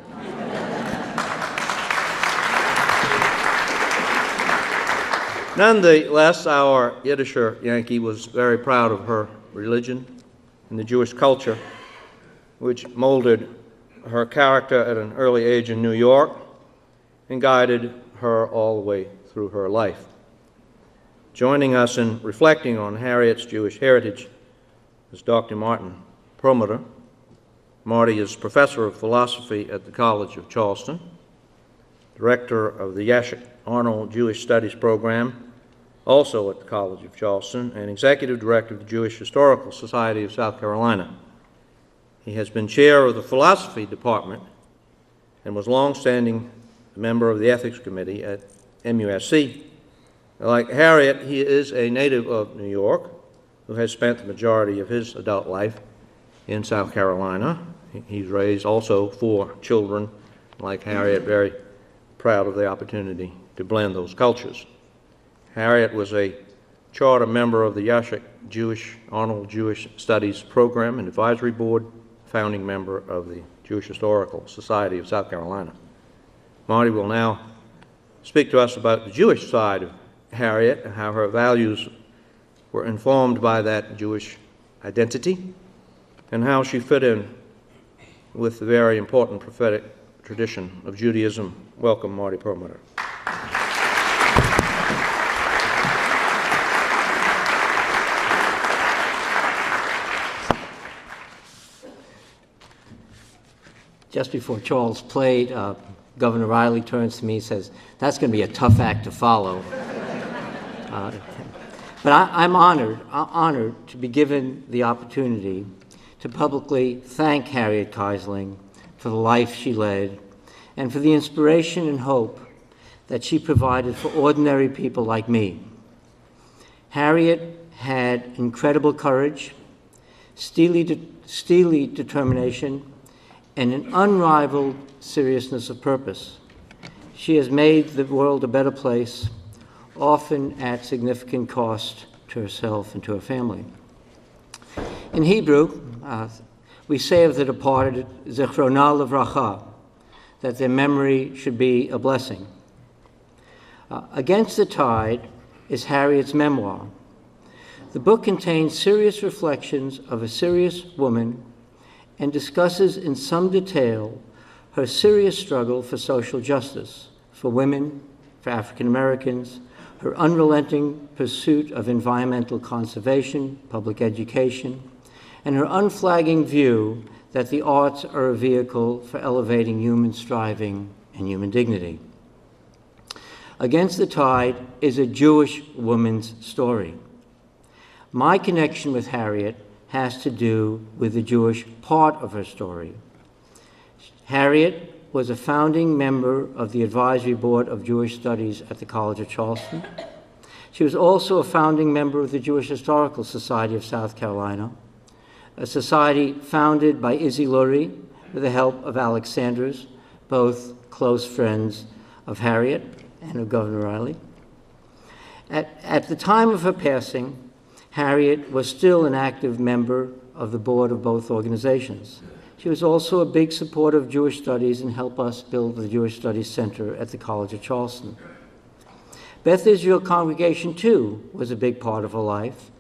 Nonetheless, our Yiddisher Yankee was very proud of her religion and the Jewish culture, which molded her character at an early age in New York and guided her all the way through her life. Joining us in reflecting on Harriet's Jewish heritage is Dr. Martin Perlmutter. Marty is professor of philosophy at the College of Charleston, director of the Yashik Arnold Jewish Studies program, also at the College of Charleston, and executive director of the Jewish Historical Society of South Carolina. He has been chair of the philosophy department and was long-standing member of the ethics committee at MUSC. Like Harriet, he is a native of New York who has spent the majority of his adult life in South Carolina. He's raised also 4 children, like Harriet, very proud of the opportunity to blend those cultures. Harriet was a charter member of the Yashik Arnold Jewish Studies program and advisory board, founding member of the Jewish Historical Society of South Carolina. Marty will now speak to us about the Jewish side of Harriet and how her values were informed by that Jewish identity and how she fit in with the very important prophetic tradition of Judaism. Welcome, Marty Perlmutter. Just before Charles played, Governor Riley turns to me and says, "That's going to be a tough act to follow." But I'm honored to be given the opportunity to publicly thank Harriet Keyserling for the life she led and for the inspiration and hope that she provided for ordinary people like me. Harriet had incredible courage, steely determination, and an unrivaled seriousness of purpose. She has made the world a better place, often at significant cost to herself and to her family. In Hebrew, we say of the departed, Zichrona Livracha, that their memory should be a blessing. Against the Tide is Harriet's memoir. The book contains serious reflections of a serious woman and discusses in some detail her serious struggle for social justice, for women, for African Americans, her unrelenting pursuit of environmental conservation, public education, and her unflagging view that the arts are a vehicle for elevating human striving and human dignity. Against the Tide is a Jewish woman's story. My connection with Harriet has to do with the Jewish part of her story. Harriet was a founding member of the Advisory Board of Jewish Studies at the College of Charleston. She was also a founding member of the Jewish Historical Society of South Carolina, a society founded by Izzy Lurie with the help of Alex Sanders, both close friends of Harriet and of Governor Riley. At the time of her passing, Harriet was still an active member of the board of both organizations. She was also a big supporter of Jewish studies and helped us build the Jewish Studies Center at the College of Charleston. Beth Israel congregation, too, was a big part of her life,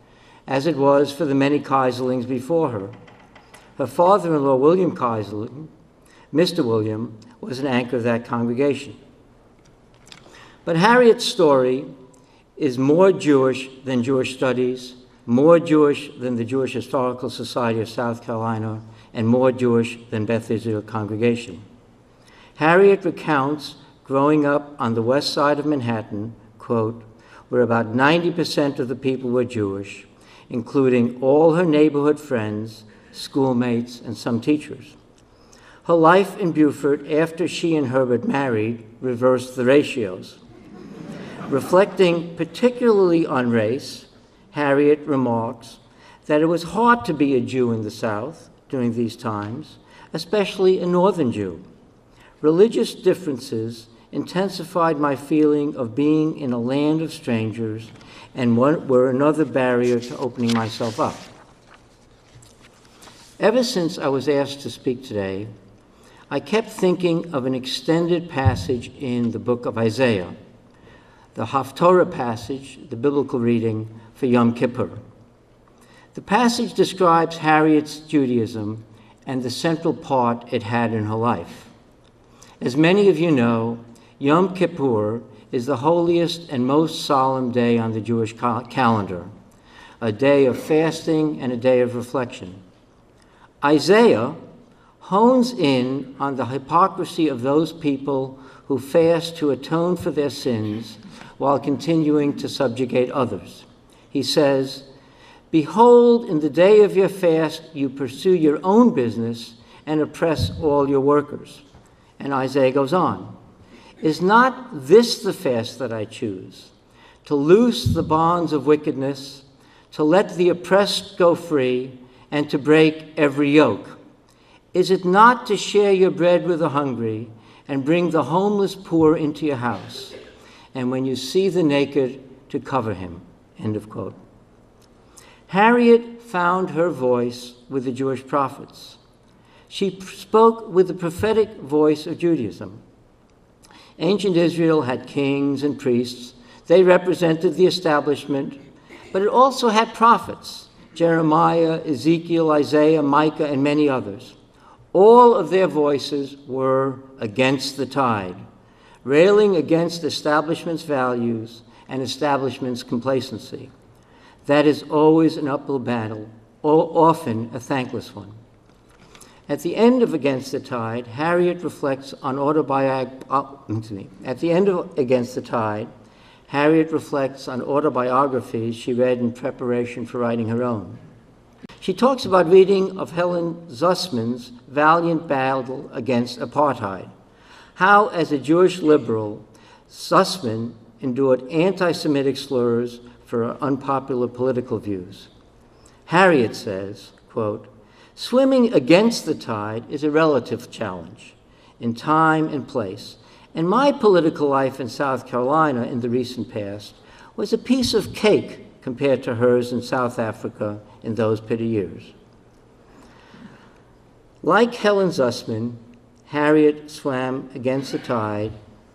as it was for the many Keyserlings before her. Her father-in-law, William Keyserling, Mr. William, was an anchor of that congregation. But Harriet's story is more Jewish than Jewish studies, more Jewish than the Jewish Historical Society of South Carolina, and more Jewish than Beth Israel Congregation. Harriet recounts growing up on the west side of Manhattan, quote, where about 90% of the people were Jewish, including all her neighborhood friends, schoolmates, and some teachers. Her life in Beaufort after she and Herbert married reversed the ratios. Reflecting particularly on race, Harriet remarks that it was hard to be a Jew in the South during these times, especially a Northern Jew. Religious differences intensified my feeling of being in a land of strangers and were another barrier to opening myself up. Ever since I was asked to speak today, I kept thinking of an extended passage in the book of Isaiah, the Haftorah passage, the biblical reading for Yom Kippur. The passage describes Harriet's Judaism and the central part it had in her life. As many of you know, Yom Kippur is the holiest and most solemn day on the Jewish calendar, a day of fasting and a day of reflection. Isaiah hones in on the hypocrisy of those people who fast to atone for their sins while continuing to subjugate others. He says, "Behold, in the day of your fast, you pursue your own business and oppress all your workers." And Isaiah goes on, "Is not this the fast that I choose? To loose the bonds of wickedness, to let the oppressed go free, and to break every yoke? Is it not to share your bread with the hungry and bring the homeless poor into your house? And when you see the naked, to cover him." End of quote. Harriet found her voice with the Jewish prophets. She spoke with the prophetic voice of Judaism. Ancient Israel had kings and priests. They represented the establishment, but it also had prophets, Jeremiah, Ezekiel, Isaiah, Micah, and many others. All of their voices were against the tide, railing against establishment's values and establishment's complacency. That is always an uphill battle, often a thankless one. At the end of Against the Tide, Harriet reflects on autobiographies she read in preparation for writing her own. She talks about reading of Helen Zussman's valiant battle against apartheid, how, as a Jewish liberal, Zussman endured anti-Semitic slurs for her unpopular political views. Harriet says, quote, "Swimming against the tide is a relative challenge in time and place, and my political life in South Carolina in the recent past was a piece of cake compared to hers in South Africa in those bitter years." Like Helen Zussman, Harriet swam against the tide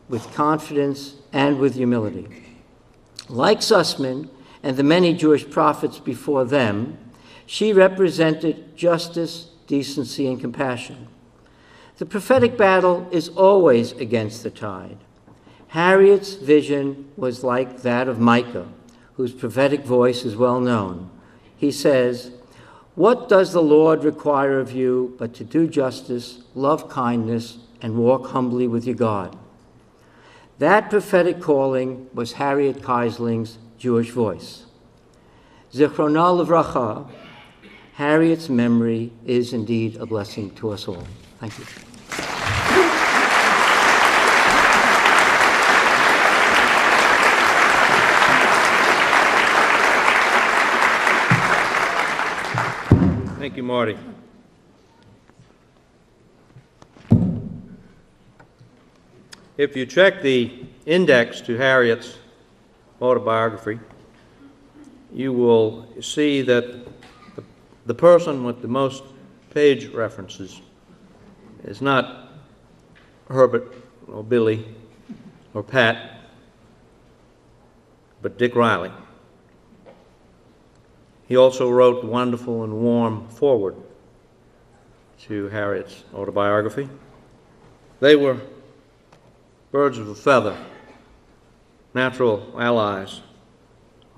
with confidence and with humility. Like Zussman and the many Jewish prophets before them, she represented justice, decency, and compassion. The prophetic battle is always against the tide. Harriet's vision was like that of Micah, whose prophetic voice is well known. He says, "What does the Lord require of you but to do justice, love kindness, and walk humbly with your God?" That prophetic calling was Harriet Keyserling's Jewish voice. Zichrona Livracha, Harriet's memory is indeed a blessing to us all. Thank you. Thank you, Marty. If you check the index to Harriet's autobiography, you will see that the person with the most page references is not Herbert or Billy or Pat, but Dick Riley. He also wrote the wonderful and warm foreword to Harriet's autobiography. They were birds of a feather, natural allies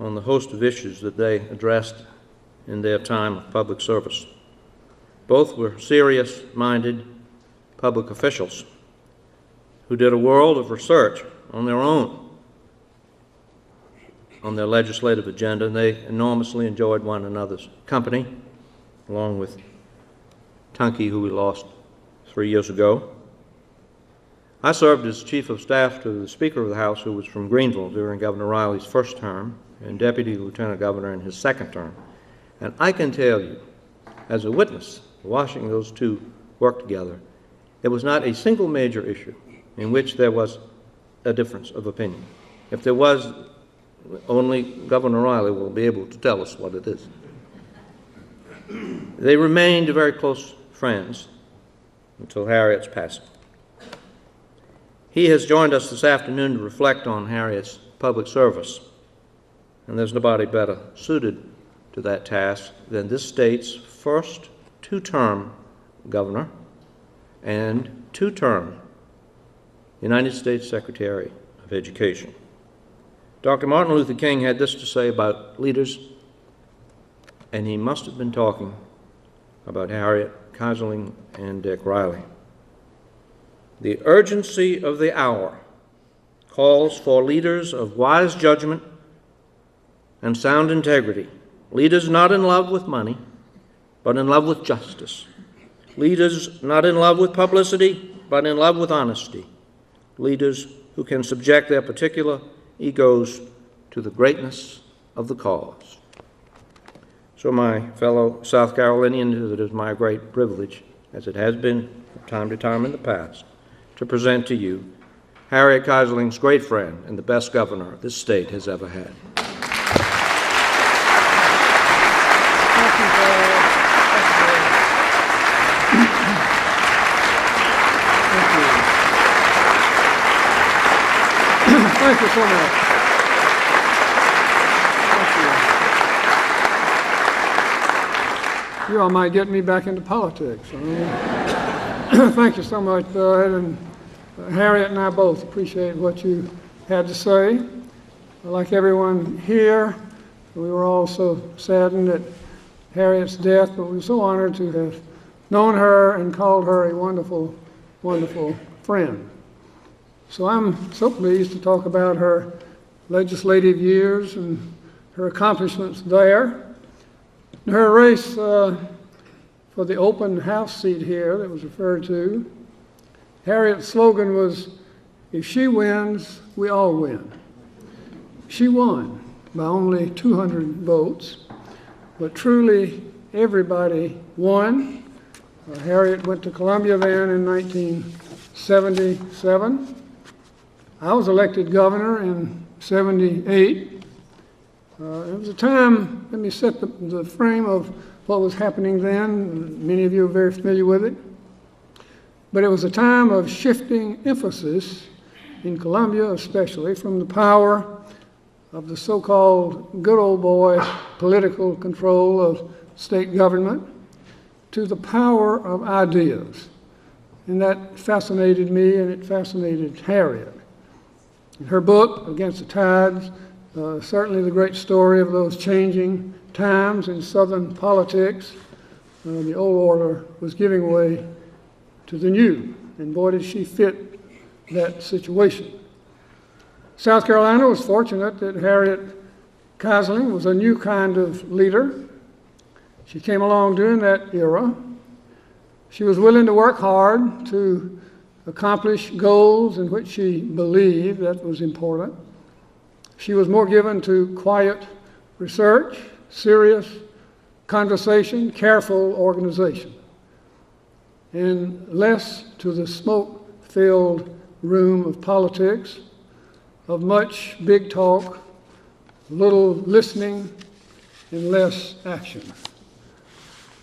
on the host of issues that they addressed in their time of public service. Both were serious-minded public officials who did a world of research on their own on their legislative agenda, and they enormously enjoyed one another's company, along with Tunky, who we lost 3 years ago. I served as Chief of Staff to the Speaker of the House, who was from Greenville during Governor Riley's first term, and Deputy Lieutenant Governor in his second term. And I can tell you, as a witness, watching those two work together, there was not a single major issue in which there was a difference of opinion. If there was, only Governor Riley will be able to tell us what it is. They remained very close friends until Harriet's passing. He has joined us this afternoon to reflect on Harriet's public service, and there's nobody better suited to that task than this state's first two-term governor and two-term United States Secretary of Education. Dr. Martin Luther King had this to say about leaders, and he must have been talking about Harriet Keyserling and Dick Riley. The urgency of the hour calls for leaders of wise judgment and sound integrity, leaders not in love with money, but in love with justice, leaders not in love with publicity, but in love with honesty, leaders who can subject their particular egos to the greatness of the cause. So, my fellow South Carolinians, it is my great privilege, as it has been from time to time in the past, to present to you Harriet Keyserling's great friend and the best governor this state has ever had. Thank you so much. Thank you. You all might get me back into politics. Thank you so much, Bud, and Harriet and I both appreciate what you had to say. Like everyone here, we were all so saddened at Harriet's death, but we were so honored to have known her and called her a wonderful, wonderful friend. So I'm so pleased to talk about her legislative years and her accomplishments there. Her race for the open house seat here that was referred to, Harriet's slogan was, "If she wins, we all win." She won by only 200 votes, but truly everybody won. Harriet went to Columbia then in 1977. I was elected governor in 78. It was a time, let me set the frame of what was happening then. Many of you are very familiar with it. But it was a time of shifting emphasis in Columbia, especially from the power of the so-called good old boy political control of state government to the power of ideas. And that fascinated me, and it fascinated Harriet. In her book, Against the Tides, certainly the great story of those changing times in Southern politics, the old order was giving way to the new, and boy did she fit that situation. South Carolina was fortunate that Harriet Keyserling was a new kind of leader. She came along during that era. She was willing to work hard to accomplish goals in which she believed that was important. She was more given to quiet research, serious conversation, careful organization, and less to the smoke-filled room of politics, of much big talk, little listening, and less action.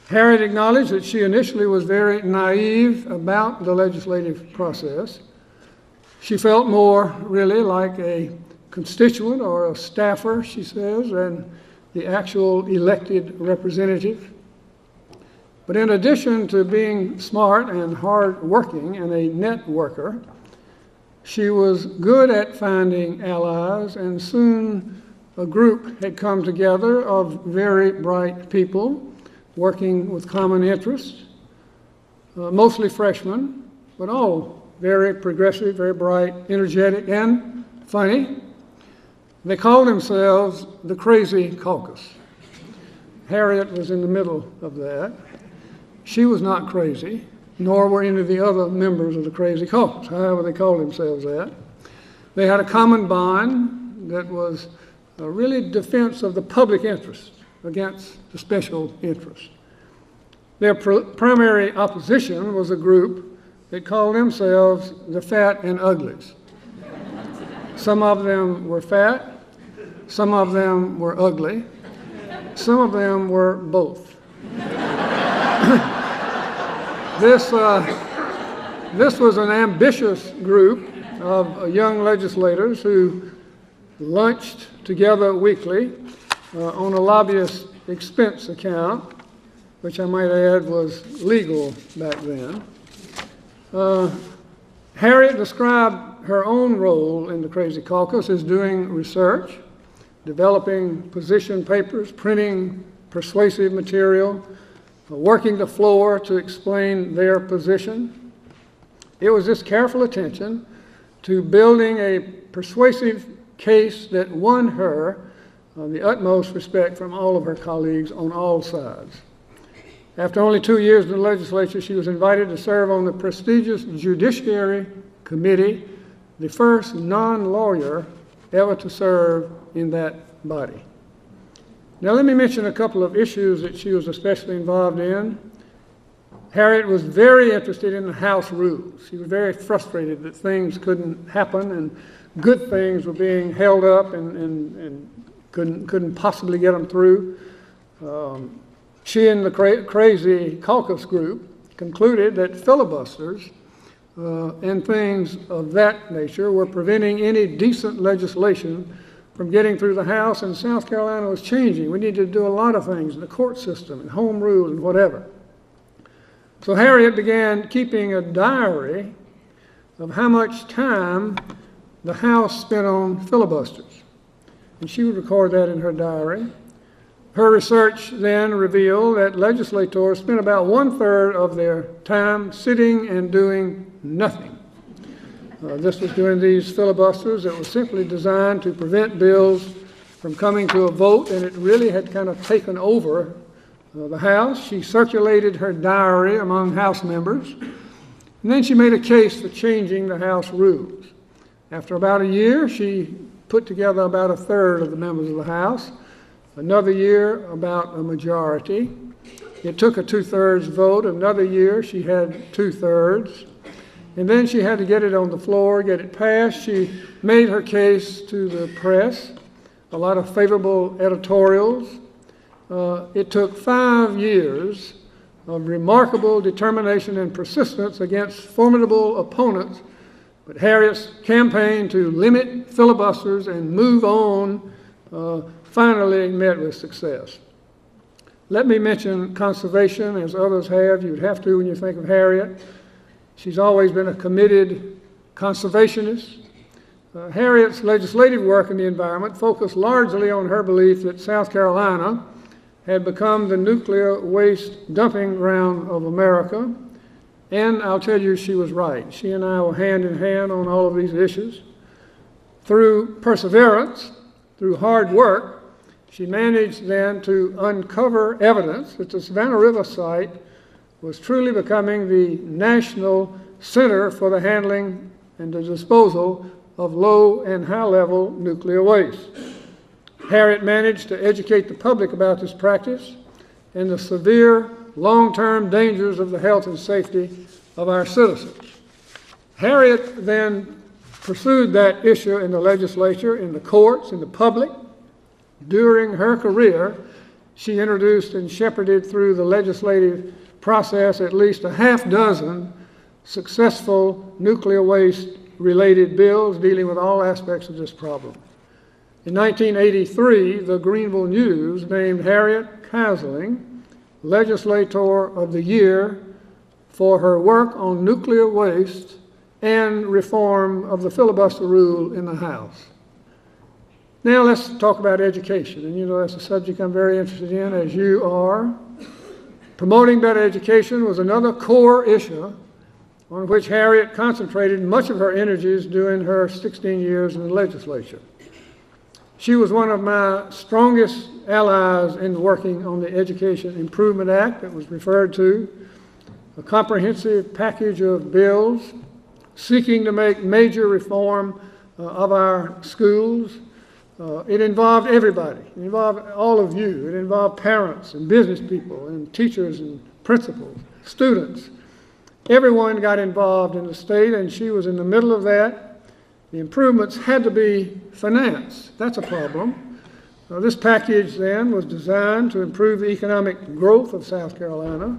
Harriet acknowledged that she initially was very naive about the legislative process. She felt more really like a constituent or a staffer, she says, than the actual elected representative. But in addition to being smart and hard-working and a networker, she was good at finding allies and soon a group had come together of very bright people working with common interests, mostly freshmen, but all very progressive, very bright, energetic, and funny. They called themselves the Crazy Caucus. Harriet was in the middle of that. She was not crazy, nor were any of the other members of the Crazy Caucus, however they called themselves that. They had a common bond that was really defense of the public interest against the special interest. Their primary opposition was a group that called themselves the Fat and Uglies. Some of them were fat, some of them were ugly, some of them were both. This was an ambitious group of young legislators who lunched together weekly on a lobbyist expense account, which I might add was legal back then. Harriet described her own role in the Crazy Caucus as doing research, developing position papers, printing persuasive material, working the floor to explain their position. It was this careful attention to building a persuasive case that won her the utmost respect from all of her colleagues on all sides. After only 2 years in the legislature, she was invited to serve on the prestigious Judiciary Committee, the first non-lawyer ever to serve in that body. Now let me mention a couple of issues that she was especially involved in. Harriet was very interested in the House rules. She was very frustrated that things couldn't happen and good things were being held up and couldn't possibly get them through. She and the Crazy Caucus group concluded that filibusters and things of that nature were preventing any decent legislation from getting through the House, and South Carolina was changing. We needed to do a lot of things in the court system and home rule and whatever. So Harriet began keeping a diary of how much time the House spent on filibusters, and she would record that in her diary. Her research then revealed that legislators spent about 1/3 of their time sitting and doing nothing. This was during these filibusters that was simply designed to prevent bills from coming to a vote, and it really had kind of taken over the House. She circulated her diary among House members, and then she made a case for changing the House rules. After about a year, she put together about 1/3 of the members of the House. Another year, about a majority. It took a 2/3 vote. Another year, she had 2/3. And then she had to get it on the floor, get it passed. She made her case to the press, a lot of favorable editorials. It took 5 years of remarkable determination and persistence against formidable opponents, but Harriet's campaign to limit filibusters and move on finally met with success. Let me mention conservation, as others have. You'd have to when you think of Harriet. She's always been a committed conservationist. Harriet's legislative work in the environment focused largely on her belief that South Carolina had become the nuclear waste dumping ground of America, and I'll tell you she was right. She and I were hand in hand on all of these issues. Through perseverance, through hard work, she managed then to uncover evidence that the Savannah River site was truly becoming the national center for the handling and the disposal of low and high-level nuclear waste. Harriet managed to educate the public about this practice and the severe long-term dangers of the health and safety of our citizens. Harriet then pursued that issue in the legislature, in the courts, in the public. During her career, she introduced and shepherded through the legislative process at least a half-dozen successful nuclear waste-related bills dealing with all aspects of this problem. In 1983, the Greenville News named Harriet Keyserling Legislator of the Year for her work on nuclear waste and reform of the filibuster rule in the House. Now let's talk about education. And you know that's a subject I'm very interested in, as you are. Promoting better education was another core issue on which Harriet concentrated much of her energies during her 16 years in the legislature. She was one of my strongest allies in working on the Education Improvement Act that was referred to, a comprehensive package of bills seeking to make major reform of our schools. It involved everybody. It involved all of you. It involved parents and business people and teachers and principals, students. Everyone got involved in the state, and she was in the middle of that. The improvements had to be financed. That's a problem. This package then was designed to improve the economic growth of South Carolina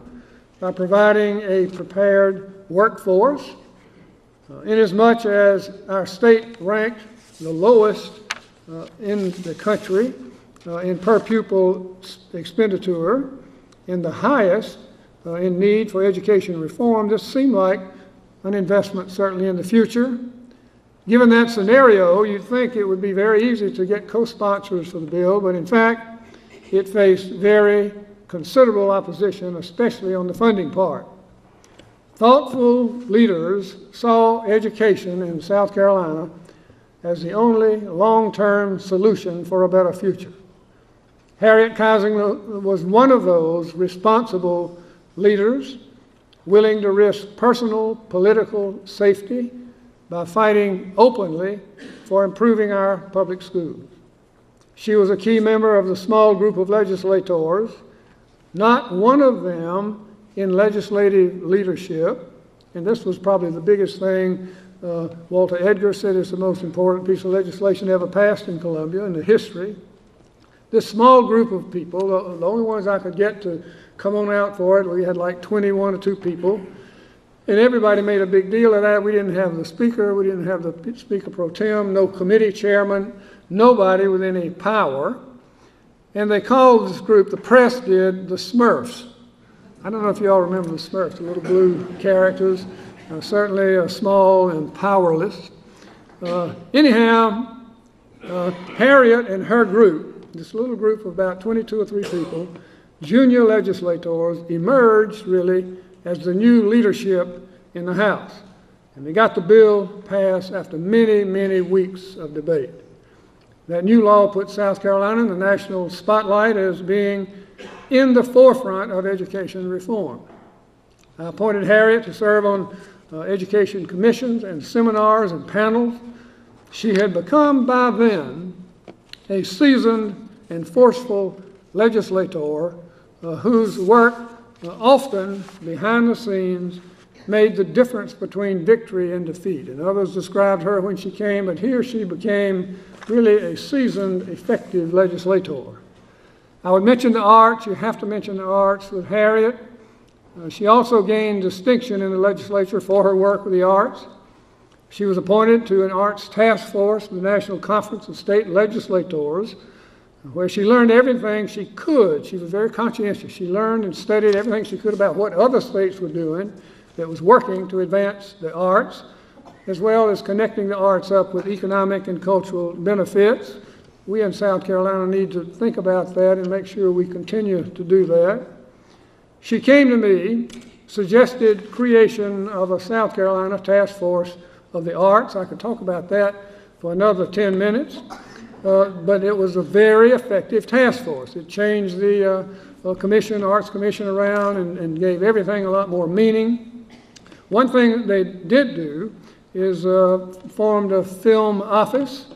by providing a prepared workforce. Inasmuch as our state ranked the lowest in the country in per pupil expenditure and the highest in need for education reform, this seemed like an investment certainly in the future. Given that scenario, you'd think it would be very easy to get co-sponsors for the bill, but in fact, it faced very considerable opposition, especially on the funding part. Thoughtful leaders saw education in South Carolina as the only long-term solution for a better future. Harriet Keyserlings was one of those responsible leaders willing to risk personal political safety by fighting openly for improving our public schools. She was a key member of the small group of legislators, not one of them in legislative leadership, and this was probably the biggest thing. Walter Edgar said it's the most important piece of legislation ever passed in Columbia in the history. This small group of people, the only ones I could get to come on out for it, we had like 21 or 2 people, and everybody made a big deal of that. We didn't have the speaker, we didn't have the speaker pro tem, no committee chairman, nobody with any power. And they called this group, the press did, the Smurfs. I don't know if you all remember the Smurfs, the little blue characters. Certainly small and powerless. Anyhow, Harriet and her group, this little group of about 22 or 3 people, junior legislators, emerged really as the new leadership in the House. And they got the bill passed after many, many weeks of debate. That new law put South Carolina in the national spotlight as being in the forefront of education reform. I appointed Harriet to serve on education commissions and seminars and panels. She had become by then a seasoned and forceful legislator whose work often behind the scenes made the difference between victory and defeat. And others described her when she came, but here she became really a seasoned, effective legislator. I would mention the arts. You have to mention the arts with Harriet. She also gained distinction in the legislature for her work with the arts. She was appointed to an arts task force of the National Conference of State Legislators, where she learned everything she could. She was very conscientious. She learned and studied everything she could about what other states were doing that was working to advance the arts, as well as connecting the arts up with economic and cultural benefits. We in South Carolina need to think about that and make sure we continue to do that. She came to me, suggested creation of a South Carolina task force of the arts. I could talk about that for another 10 minutes, but it was a very effective task force. It changed the Arts Commission around and gave everything a lot more meaning. One thing they did do is formed a film office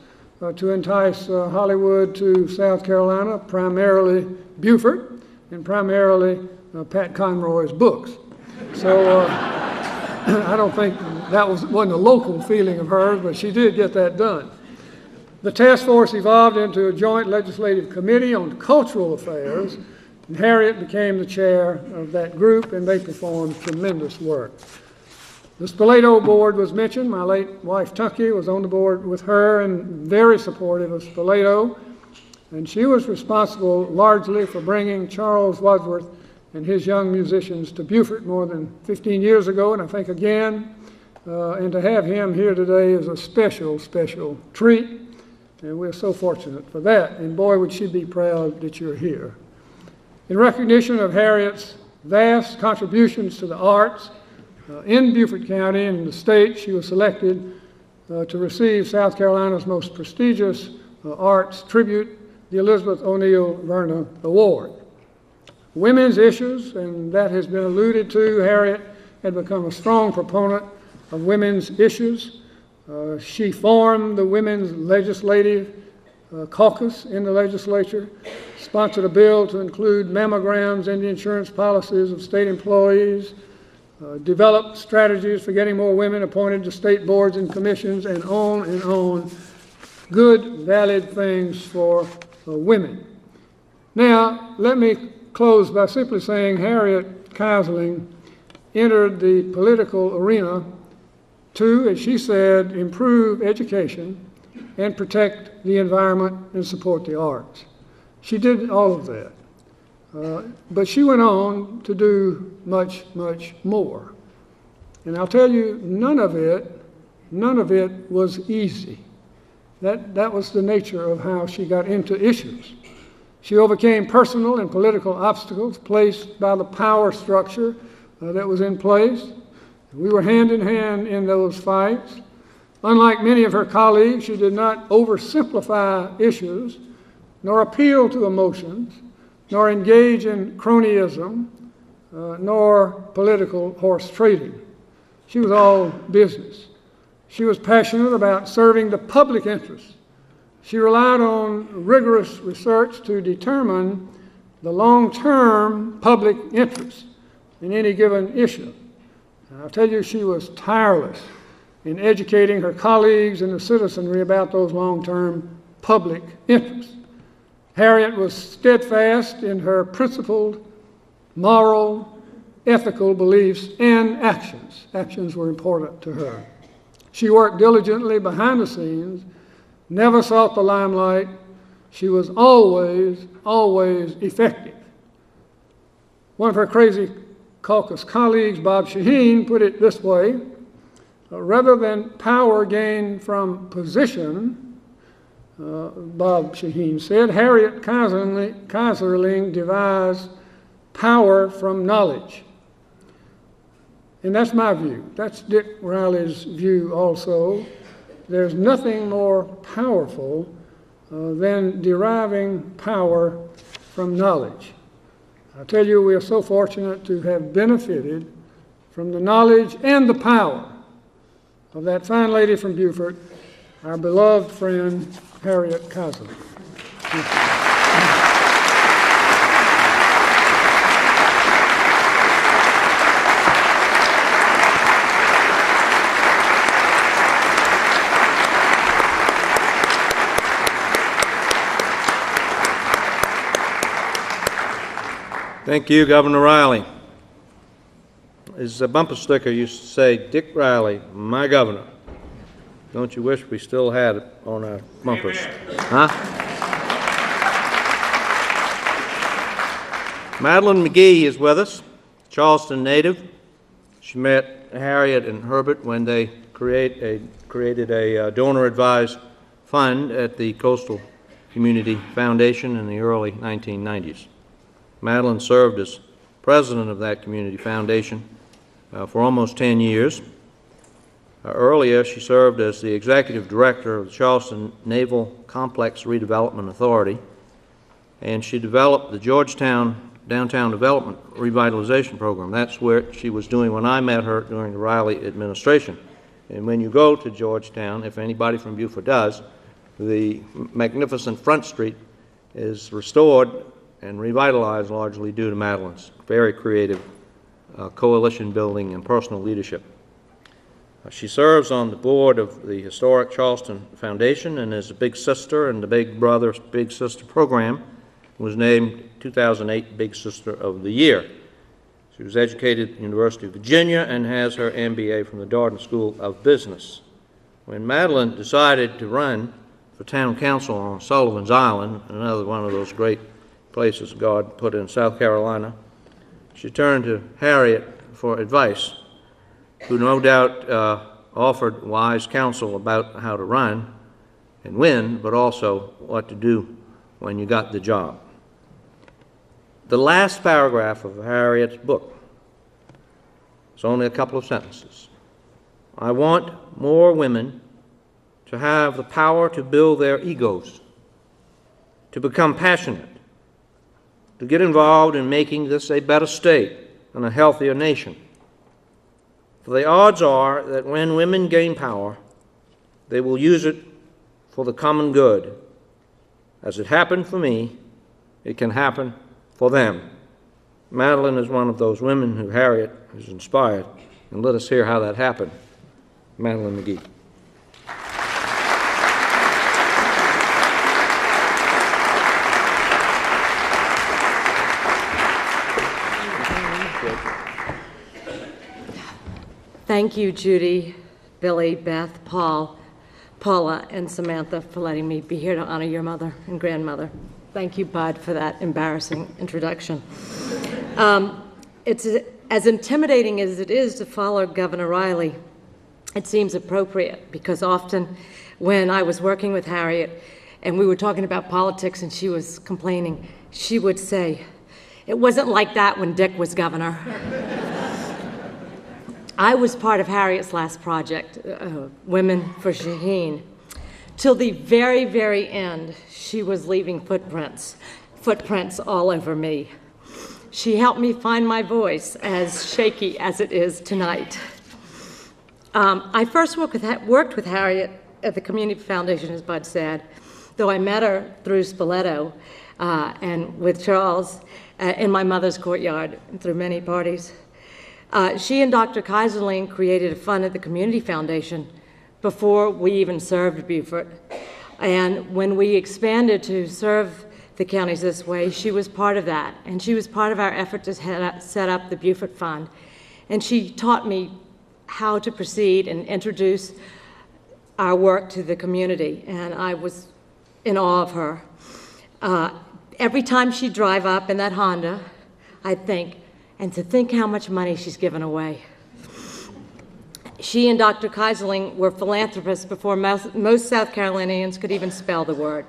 to entice Hollywood to South Carolina, primarily Beaufort, and primarily Pat Conroy's books. So I don't think that wasn't a local feeling of hers, but she did get that done. The task force evolved into a joint legislative committee on cultural affairs, and Harriet became the chair of that group, and they performed tremendous work. The Spoleto board was mentioned. My late wife, Tunky, was on the board with her and very supportive of Spoleto, and she was responsible largely for bringing Charles Wadsworth and his young musicians to Beaufort more than 15 years ago, and I think again, and to have him here today is a special, special treat. And we're so fortunate for that. And boy, would she be proud that you're here. In recognition of Harriet's vast contributions to the arts in Beaufort County and the state, she was selected to receive South Carolina's most prestigious arts tribute, the Elizabeth O'Neill Verna Award. Women's issues, and that has been alluded to, Harriet had become a strong proponent of women's issues. She formed the Women's Legislative Caucus in the legislature, sponsored a bill to include mammograms in the insurance policies of state employees, developed strategies for getting more women appointed to state boards and commissions, and on and on. Good, valid things for women. Now, let me close by simply saying Harriet Keyserling entered the political arena to, as she said, improve education and protect the environment and support the arts. She did all of that. But she went on to do much, much more. And I'll tell you, none of it was easy. That was the nature of how she got into issues. She overcame personal and political obstacles placed by the power structure that was in place. We were hand in hand in those fights. Unlike many of her colleagues, she did not oversimplify issues, nor appeal to emotions, nor engage in cronyism, nor political horse trading. She was all business. She was passionate about serving the public interest. She relied on rigorous research to determine the long-term public interest in any given issue. And I'll tell you, she was tireless in educating her colleagues and the citizenry about those long-term public interests. Harriet was steadfast in her principled, moral, ethical beliefs and actions. Actions were important to her. She worked diligently behind the scenes, never sought the limelight. She was always, always effective. One of her crazy caucus colleagues, Bob Shaheen, put it this way: rather than power gained from position, Bob Shaheen said, Harriet Keyserling devised power from knowledge. And that's my view. That's Dick Riley's view also. There's nothing more powerful than deriving power from knowledge. I tell you, we are so fortunate to have benefited from the knowledge and the power of that fine lady from Beaufort, our beloved friend, Harriet Keyserling. Thank you, Governor Riley. As a bumper sticker used to say, Dick Riley, my governor. Don't you wish we still had it on our bumpers? Huh? Madeline McGee is with us, Charleston native. She met Harriet and Herbert when they created a donor-advised fund at the Coastal Community Foundation in the early 1990s. Madeline served as president of that community foundation for almost 10 years. Earlier, she served as the executive director of the Charleston Naval Complex Redevelopment Authority, and she developed the Georgetown Downtown Development Revitalization Program. That's where she was doing when I met her during the Riley administration. And when you go to Georgetown, if anybody from Beaufort does, the magnificent Front Street is restored and revitalized largely due to Madeline's very creative coalition building and personal leadership. She serves on the board of the historic Charleston Foundation and is a Big Sister in the Big Brother, Big Sister program. Was named 2008 Big Sister of the Year. She was educated at the University of Virginia and has her MBA from the Darden School of Business. When Madeline decided to run for town council on Sullivan's Island, another one of those great places God put in South Carolina, she turned to Harriet for advice, who no doubt offered wise counsel about how to run, and win, but also what to do when you got the job. The last paragraph of Harriet's book is only a couple of sentences. I want more women to have the power to build their egos, to become passionate, to get involved in making this a better state and a healthier nation. For the odds are that when women gain power, they will use it for the common good. As it happened for me, it can happen for them. Madeline is one of those women who Harriet has inspired, and let us hear how that happened. Madeline McGee. Thank you, Judy, Billy, Beth, Paul, Paula, and Samantha for letting me be here to honor your mother and grandmother. Thank you, Bud, for that embarrassing introduction. It's as intimidating as it is to follow Governor Riley. It seems appropriate because often when I was working with Harriet and we were talking about politics and she was complaining, she would say, "It wasn't like that when Dick was governor." I was part of Harriet's last project, Women for Shaheen. Till the very, very end, she was leaving footprints all over me. She helped me find my voice, as shaky as it is tonight. I first worked with Harriet at the Community Foundation, as Bud said, though I met her through Spoleto and with Charles in my mother's courtyard and through many parties. She and Dr. Keyserling created a fund at the Community Foundation before we even served Beaufort. And when we expanded to serve the counties this way, she was part of that. And she was part of our effort to set up the Beaufort Fund. And she taught me how to proceed and introduce our work to the community. And I was in awe of her. Every time she'd drive up in that Honda, I'd think, and to think how much money she's given away. She and Dr. Keyserling were philanthropists before most South Carolinians could even spell the word.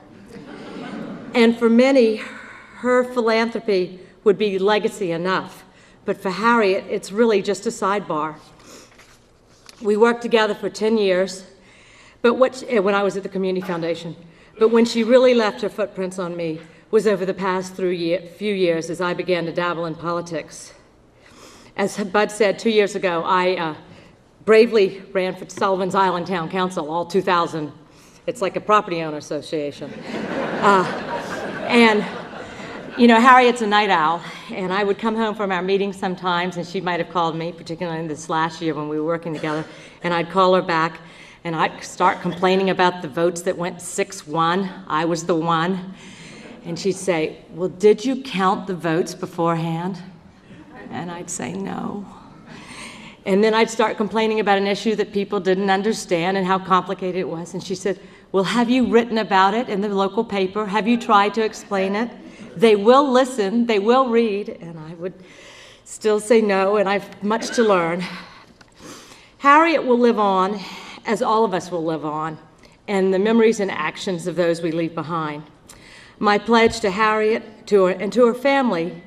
And for many, her philanthropy would be legacy enough. But for Harriet, it's really just a sidebar. We worked together for 10 years, when I was at the Community Foundation. But when she really left her footprints on me was over the past few years as I began to dabble in politics. As Bud said, 2 years ago, I bravely ran for Sullivan's Island Town Council, all 2,000. It's like a property owner association. And, you know, Harriet's a night owl, and I would come home from our meetings sometimes, and she might have called me, particularly in this last year when we were working together, and I'd call her back, and I'd start complaining about the votes that went 6-1. I was the one. And she'd say, "Well, did you count the votes beforehand?" And I'd say, "No." And then I'd start complaining about an issue that people didn't understand and how complicated it was. And she said, "Well, have you written about it in the local paper? Have you tried to explain it? They will listen, they will read." And I would still say no, and I've much to learn. Harriet will live on, as all of us will live on, and the memories and actions of those we leave behind. My pledge to Harriet and to her family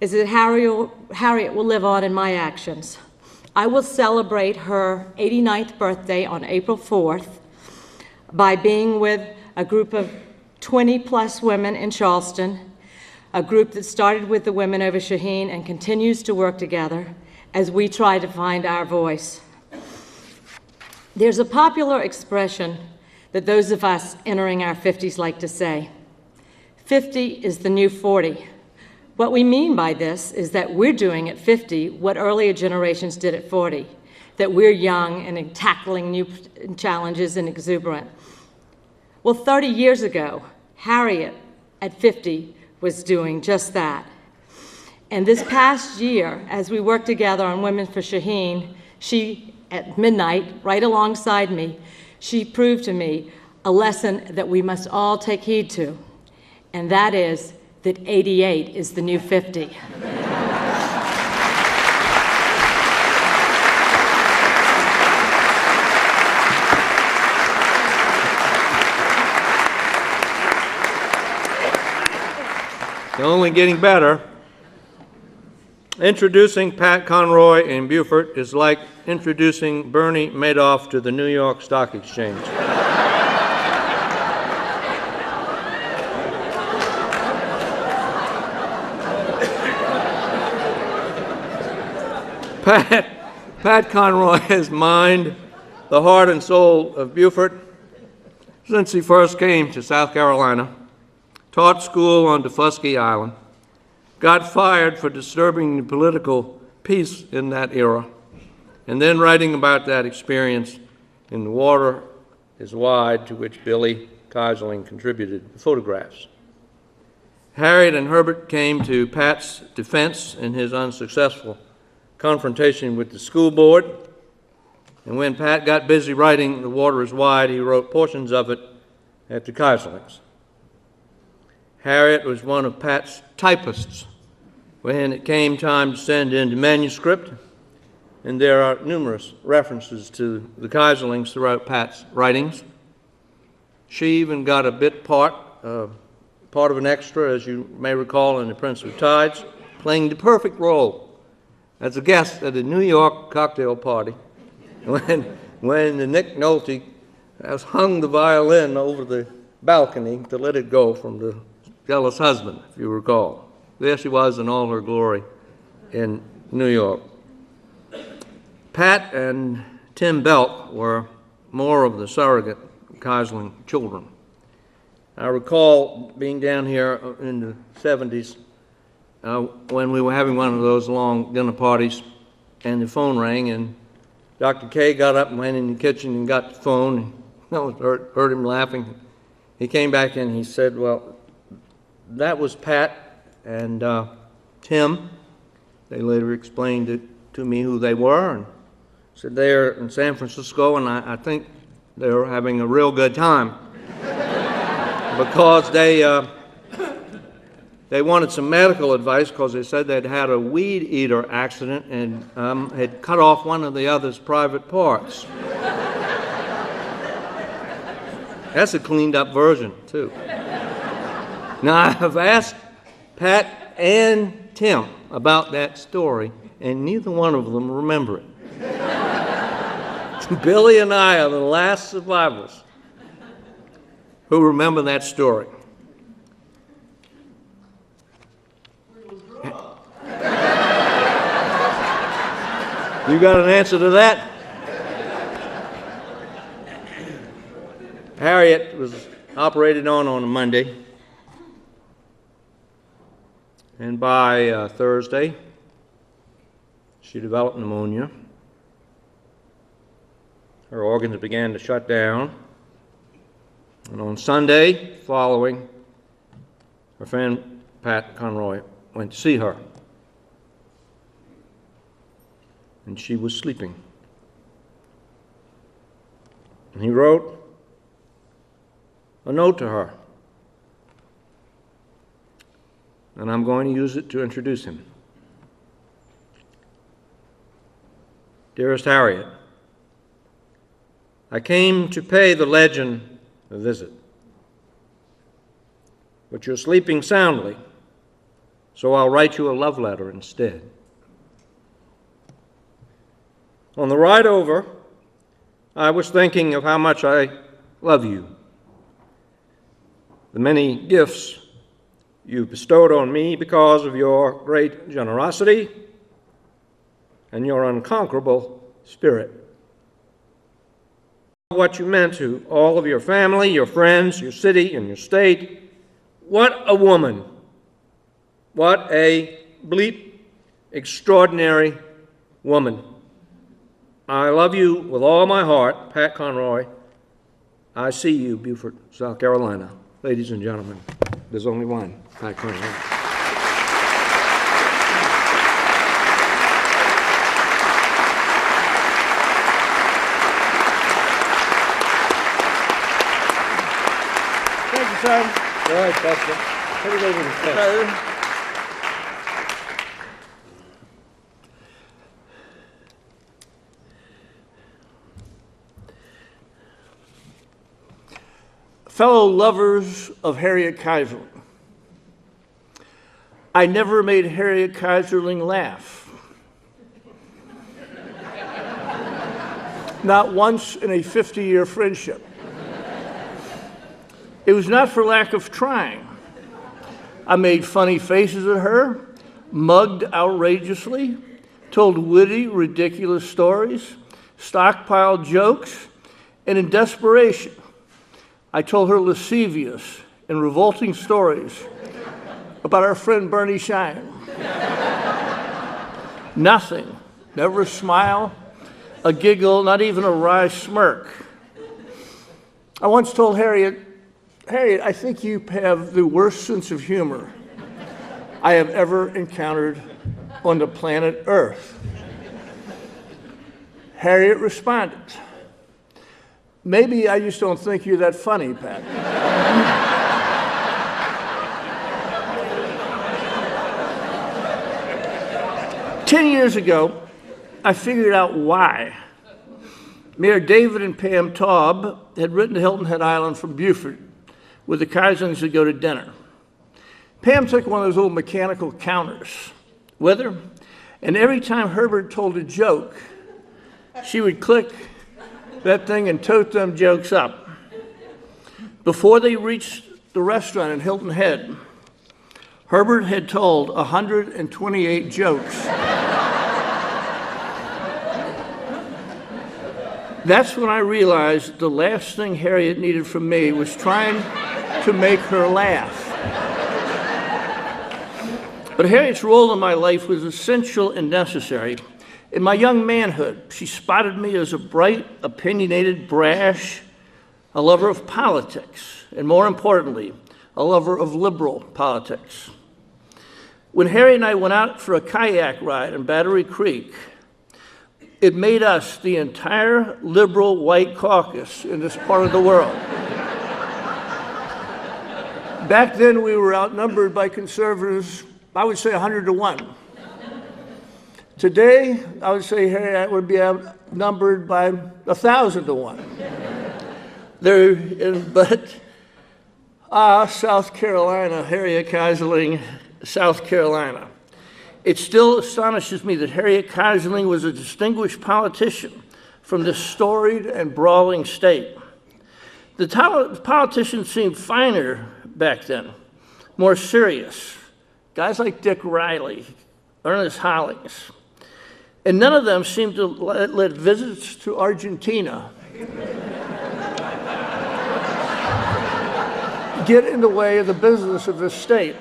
is that Harriet will live on in my actions. I will celebrate her 89th birthday on April 4th by being with a group of 20-plus women in Charleston, a group that started with the Women Over Shaheen and continues to work together as we try to find our voice. There's a popular expression that those of us entering our 50s like to say, 50 is the new 40. What we mean by this is that we're doing at 50 what earlier generations did at 40, that we're young and tackling new challenges and exuberant. Well, 30 years ago, Harriet at 50 was doing just that. And this past year, as we worked together on Women for Shaheen, she, at midnight, right alongside me, she proved to me a lesson that we must all take heed to, and that is that 88 is the new 50. only getting better. Introducing Pat Conroy in Beaufort is like introducing Bernie Madoff to the New York Stock Exchange. Pat Conroy has mined the heart and soul of Beaufort since he first came to South Carolina, taught school on Defusky Island, got fired for disturbing the political peace in that era, and then writing about that experience in The Water is Wide, to which Billy Keyserling contributed the photographs. Harriet and Herbert came to Pat's defense in his unsuccessful confrontation with the school board, and when Pat got busy writing The Water is Wide, he wrote portions of it at the Keyserlings. Harriet was one of Pat's typists when it came time to send in the manuscript, and there are numerous references to the Keyserlings throughout Pat's writings. She even got a bit part of an extra, as you may recall, in The Prince of Tides, playing the perfect role as a guest at a New York cocktail party when Nick Nolte has hung the violin over the balcony to let it go from the jealous husband, if you recall. There she was in all her glory in New York. Pat and Tim Belk were more of the surrogate Keyserling children. I recall being down here in the 70s when we were having one of those long dinner parties, and the phone rang, and Dr. K got up and went in the kitchen and got the phone, and I heard him laughing. He came back in and he said, well, that was Pat and Tim. They later explained it to me who they were, and said they're in San Francisco, and I think they were having a real good time because they wanted some medical advice because they said they'd had a weed eater accident and had cut off one of the other's private parts. That's a cleaned up version, too. Now, I've asked Pat and Tim about that story, and neither one of them remember it. Billy and I are the last survivors who remember that story. You got an answer to that? Harriet was operated on a Monday, and by Thursday, she developed pneumonia. Her organs began to shut down, and on Sunday following, her friend Pat Conroy went to see her, and she was sleeping. And he wrote a note to her, and I'm going to use it to introduce him. Dearest Harriet, I came to pay the legend a visit, but you're sleeping soundly, so I'll write you a love letter instead. On the ride over, I was thinking of how much I love you, the many gifts you've bestowed on me because of your great generosity and your unconquerable spirit. What you meant to all of your family, your friends, your city, and your state. What a woman. What a bleep, extraordinary woman. I love you with all my heart, Pat Conroy. I see you, Beaufort, South Carolina. Ladies and gentlemen, there's only one, Pat Conroy. Thank you, son. All right, Buster. Put it over the fence. Fellow lovers of Harriet Keyserling, I never made Harriet Keyserling laugh. Not once in a 50-year friendship. It was not for lack of trying. I made funny faces at her, mugged outrageously, told witty, ridiculous stories, stockpiled jokes, and in desperation, I told her lascivious and revolting stories about our friend Bernie Shine. Nothing, never a smile, a giggle, not even a wry smirk. I once told Harriet, I think you have the worst sense of humor I have ever encountered on the planet Earth. Harriet responded, maybe I just don't think you're that funny, Pat. 10 years ago, I figured out why. Mayor David and Pam Taub had ridden to Hilton Head Island from Beaufort with the Keyserlings to go to dinner. Pam took one of those little mechanical counters with her, and every time Herbert told a joke, she would click that thing and tote them jokes up. Before they reached the restaurant in Hilton Head, Herbert had told 128 jokes. That's when I realized the last thing Harriet needed from me was trying to make her laugh. But Harriet's role in my life was essential and necessary. In my young manhood, she spotted me as a bright, opinionated, brash, a lover of politics, and more importantly, a lover of liberal politics. When Harriet and I went out for a kayak ride in Battery Creek, it made us the entire liberal white caucus in this part of the world. Back then, we were outnumbered by conservatives, I would say 100 to 1. Today, I would say Harriet would be outnumbered by 1,000 to 1. South Carolina, Harriet Keyserling, South Carolina. It still astonishes me that Harriet Keyserling was a distinguished politician from this storied and brawling state. The politicians seemed finer back then, more serious. Guys like Dick Riley, Ernest Hollings, and none of them seemed to let visits to Argentina get in the way of the business of this state.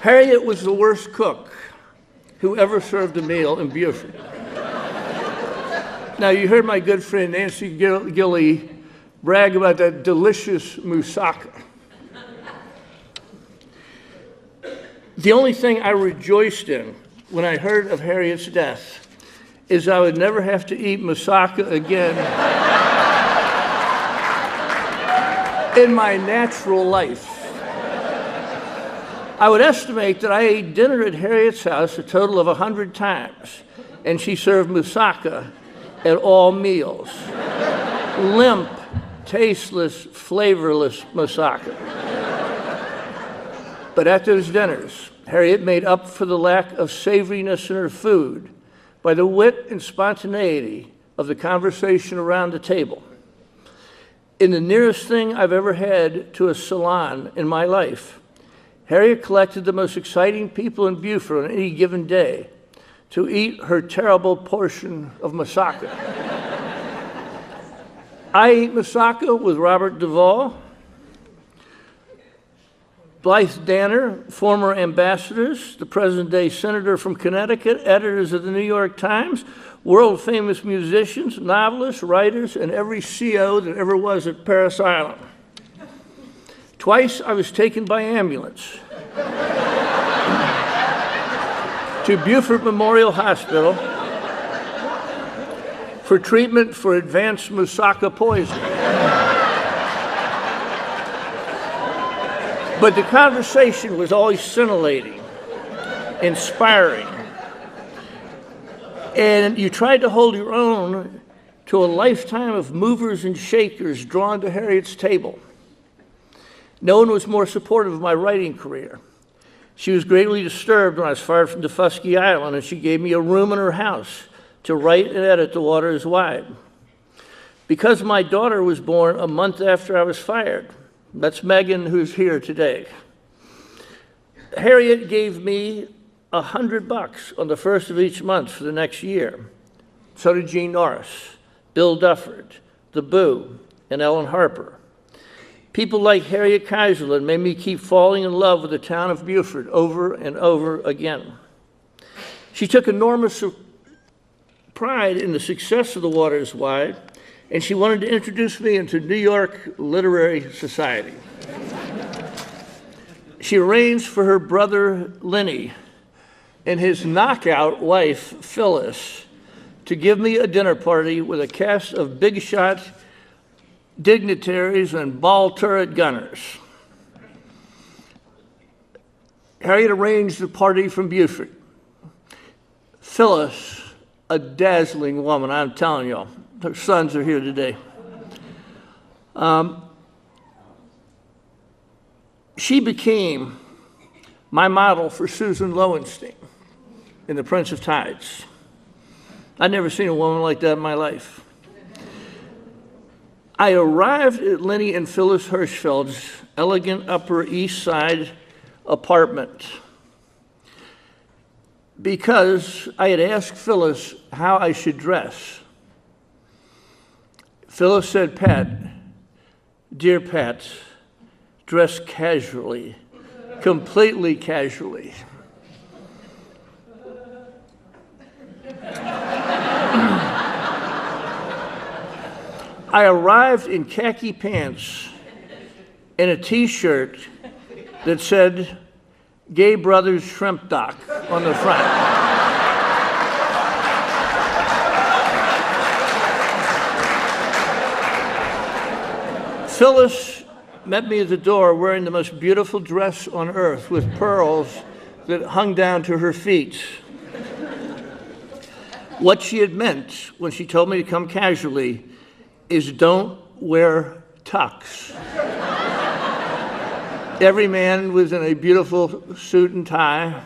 Harriet was the worst cook who ever served a meal in Beaufort. Now, you heard my good friend Nancy Gilley brag about that delicious moussaka. The only thing I rejoiced in when I heard of Harriet's death is I would never have to eat moussaka again in my natural life. I would estimate that I ate dinner at Harriet's house a total of 100 times, and she served moussaka at all meals. Limp, tasteless, flavorless moussaka. But at those dinners, Harriet made up for the lack of savoriness in her food by the wit and spontaneity of the conversation around the table. In the nearest thing I've ever had to a salon in my life, Harriet collected the most exciting people in Beaufort on any given day to eat her terrible portion of moussaka. I ate moussaka with Robert Duvall, Blythe Danner, former ambassadors, the present-day senator from Connecticut, editors of the New York Times, world-famous musicians, novelists, writers, and every CO that ever was at Paris Island. Twice I was taken by ambulance to Beaufort Memorial Hospital for treatment for advanced moussaka poisoning. But the conversation was always scintillating, inspiring, and you tried to hold your own to a lifetime of movers and shakers drawn to Harriet's table. No one was more supportive of my writing career. She was greatly disturbed when I was fired from Defusky Island, and she gave me a room in her house to write and edit The Water is Wide. Because my daughter was born a month after I was fired, that's Megan, who's here today, Harriet gave me $100 on the first of each month for the next year. So did Gene Norris, Bill Dufford, The Boo, and Ellen Harper. People like Harriet Keyserling made me keep falling in love with the town of Beaufort over and over again. She took enormous pride in the success of The Water is Wide, and she wanted to introduce me into New York Literary Society. She arranged for her brother Lenny and his knockout wife Phyllis to give me a dinner party with a cast of big shot dignitaries and ball turret gunners. Harriet arranged the party from Beaufort. Phyllis, a dazzling woman, I'm telling you. Her sons are here today. She became my model for Susan Lowenstein in The Prince of Tides. I'd never seen a woman like that in my life. I arrived at Lenny and Phyllis Hirschfeld's elegant Upper East Side apartment because I had asked Phyllis how I should dress. Phyllis said, "Pat, dear Pat, dress casually, completely casually." I arrived in khaki pants and a T-shirt that said Gay Brothers Shrimp Dock on the front. Phyllis met me at the door wearing the most beautiful dress on earth with pearls that hung down to her feet. What she had meant when she told me to come casually is don't wear tux. Every man was in a beautiful suit and tie.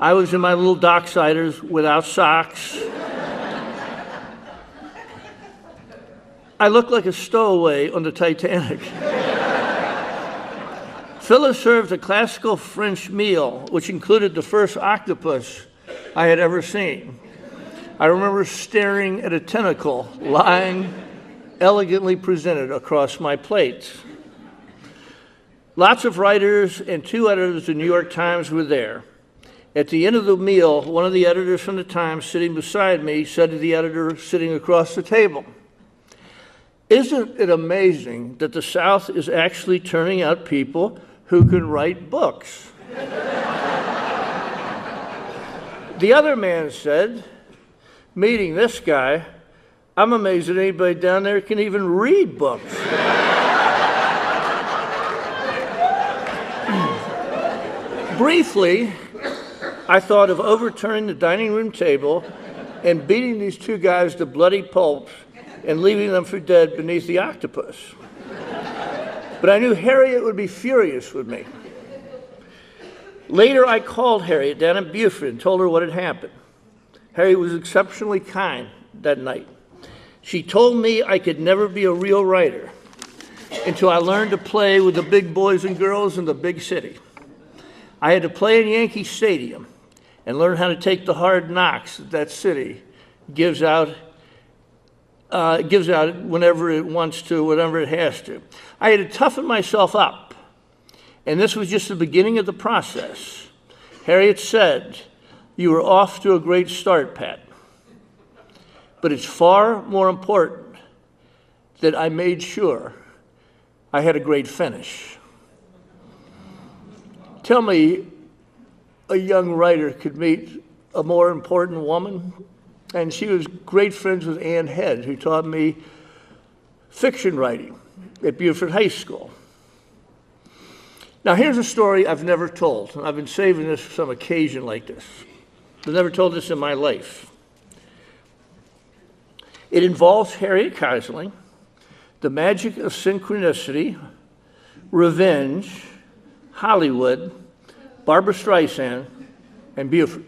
I was in my little docksiders without socks. I looked like a stowaway on the Titanic. Phyllis served a classical French meal, which included the first octopus I had ever seen. I remember staring at a tentacle lying elegantly presented across my plate. Lots of writers and 2 editors of the New York Times were there. At the end of the meal, one of the editors from the Times sitting beside me said to the editor sitting across the table, "Isn't it amazing that the South is actually turning out people who can write books?" The other man said, "Meeting this guy, I'm amazed that anybody down there can even read books." Briefly, I thought of overturning the dining room table and beating these 2 guys to bloody pulp and leaving them for dead beneath the octopus. But I knew Harriet would be furious with me. Later, I called Harriet down in Beaufort and told her what had happened. Harriet was exceptionally kind that night. She told me I could never be a real writer until I learned to play with the big boys and girls in the big city. I had to play in Yankee Stadium and learn how to take the hard knocks that city gives out whenever it wants to, whenever it has to. I had to toughen myself up, and this was just the beginning of the process. Harriet said, "You were off to a great start, Pat, but it's far more important that I made sure I had a great finish." Tell me a young writer could meet a more important woman. And she was great friends with Ann Head, who taught me fiction writing at Beaufort High School. Now, here's a story I've never told, and I've been saving this for some occasion like this. I've never told this in my life. It involves Harriet Keyserling, the magic of synchronicity, revenge, Hollywood, Barbara Streisand, and Buford.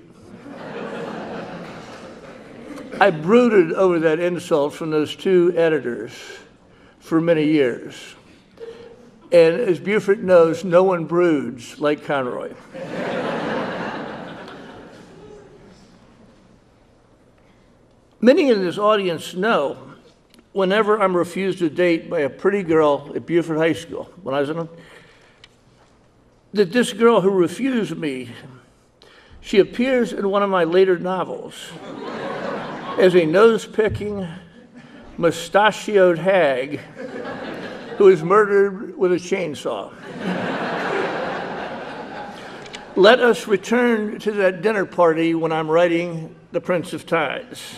I brooded over that insult from those two editors for many years. And as Buford knows, no one broods like Conroy. Many in this audience know whenever I'm refused a date by a pretty girl at Buford High School, when I was in, that this girl who refused me, she appears in one of my later novels as a nose-picking, mustachioed hag who is murdered with a chainsaw. Let us return to that dinner party when I'm writing The Prince of Tides.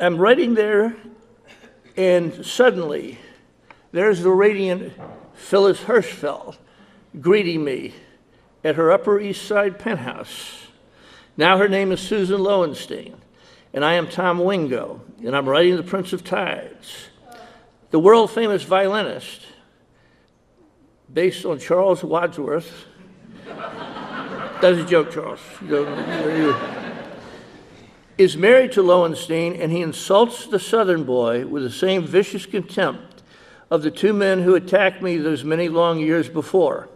I'm writing there, and suddenly, there's the radiant Phyllis Hirschfeld greeting me at her Upper East Side penthouse. Now her name is Susan Lowenstein, and I am Tom Wingo, and I'm writing The Prince of Tides. The world-famous violinist, based on Charles Wadsworth. That's a joke, Charles. Is married to Lowenstein, and he insults the Southern boy with the same vicious contempt of the two men who attacked me those many long years before.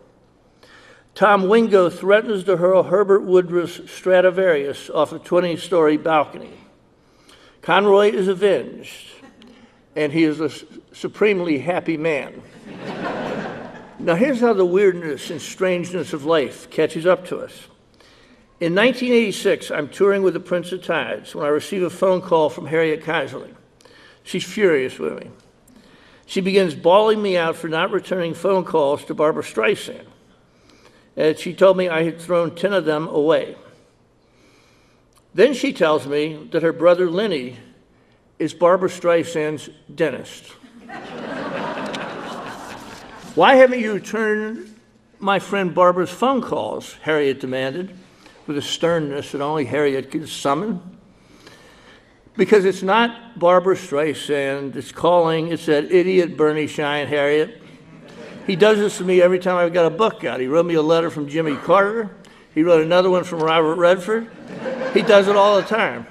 Tom Wingo threatens to hurl Herbert Woodruff's Stradivarius off a 20-story balcony. Conroy is avenged, and he is a supremely happy man. Now here's how the weirdness and strangeness of life catches up to us. In 1986, I'm touring with the Prince of Tides when I receive a phone call from Harriet Keyserling. She's furious with me. She begins bawling me out for not returning phone calls to Barbara Streisand. And she told me I had thrown 10 of them away. Then she tells me that her brother Lenny is Barbara Streisand's dentist. Why haven't you returned my friend Barbara's phone calls? Harriet demanded, with a sternness that only Harriet could summon. Because it's not Barbara Streisand that's calling, it's that idiot Bernie Shine, Harriet. He does this to me every time I've got a book out. He wrote me a letter from Jimmy Carter. He wrote another one from Robert Redford. He does it all the time.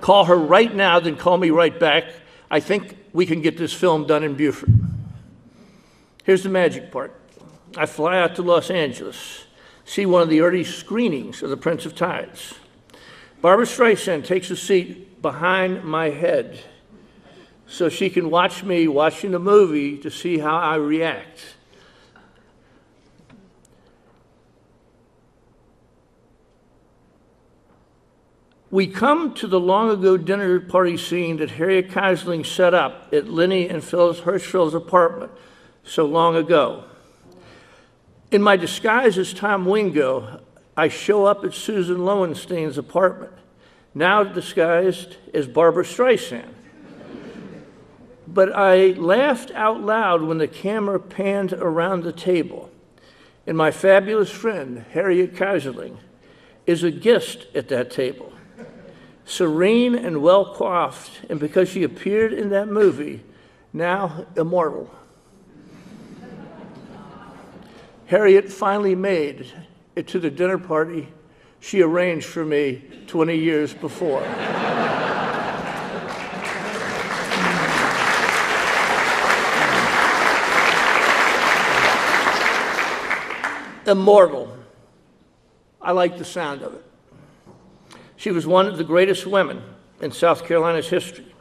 Call her right now, then call me right back. I think we can get this film done in Buford. Here's the magic part. I fly out to Los Angeles, see one of the early screenings of The Prince of Tides. Barbara Streisand takes a seat behind my head so she can watch me watching the movie to see how I react. We come to the long ago dinner party scene that Harriet Keyserling set up at Lenny and Phyllis Hirschfeld's apartment so long ago. In my disguise as Tom Wingo, I show up at Susan Lowenstein's apartment, now disguised as Barbara Streisand. But I laughed out loud when the camera panned around the table, and my fabulous friend, Harriet Keyserling, is a guest at that table, serene and well-coiffed, and because she appeared in that movie, now immortal. Harriet finally made it to the dinner party she arranged for me 20 years before. Immortal. I like the sound of it. She was one of the greatest women in South Carolina's history.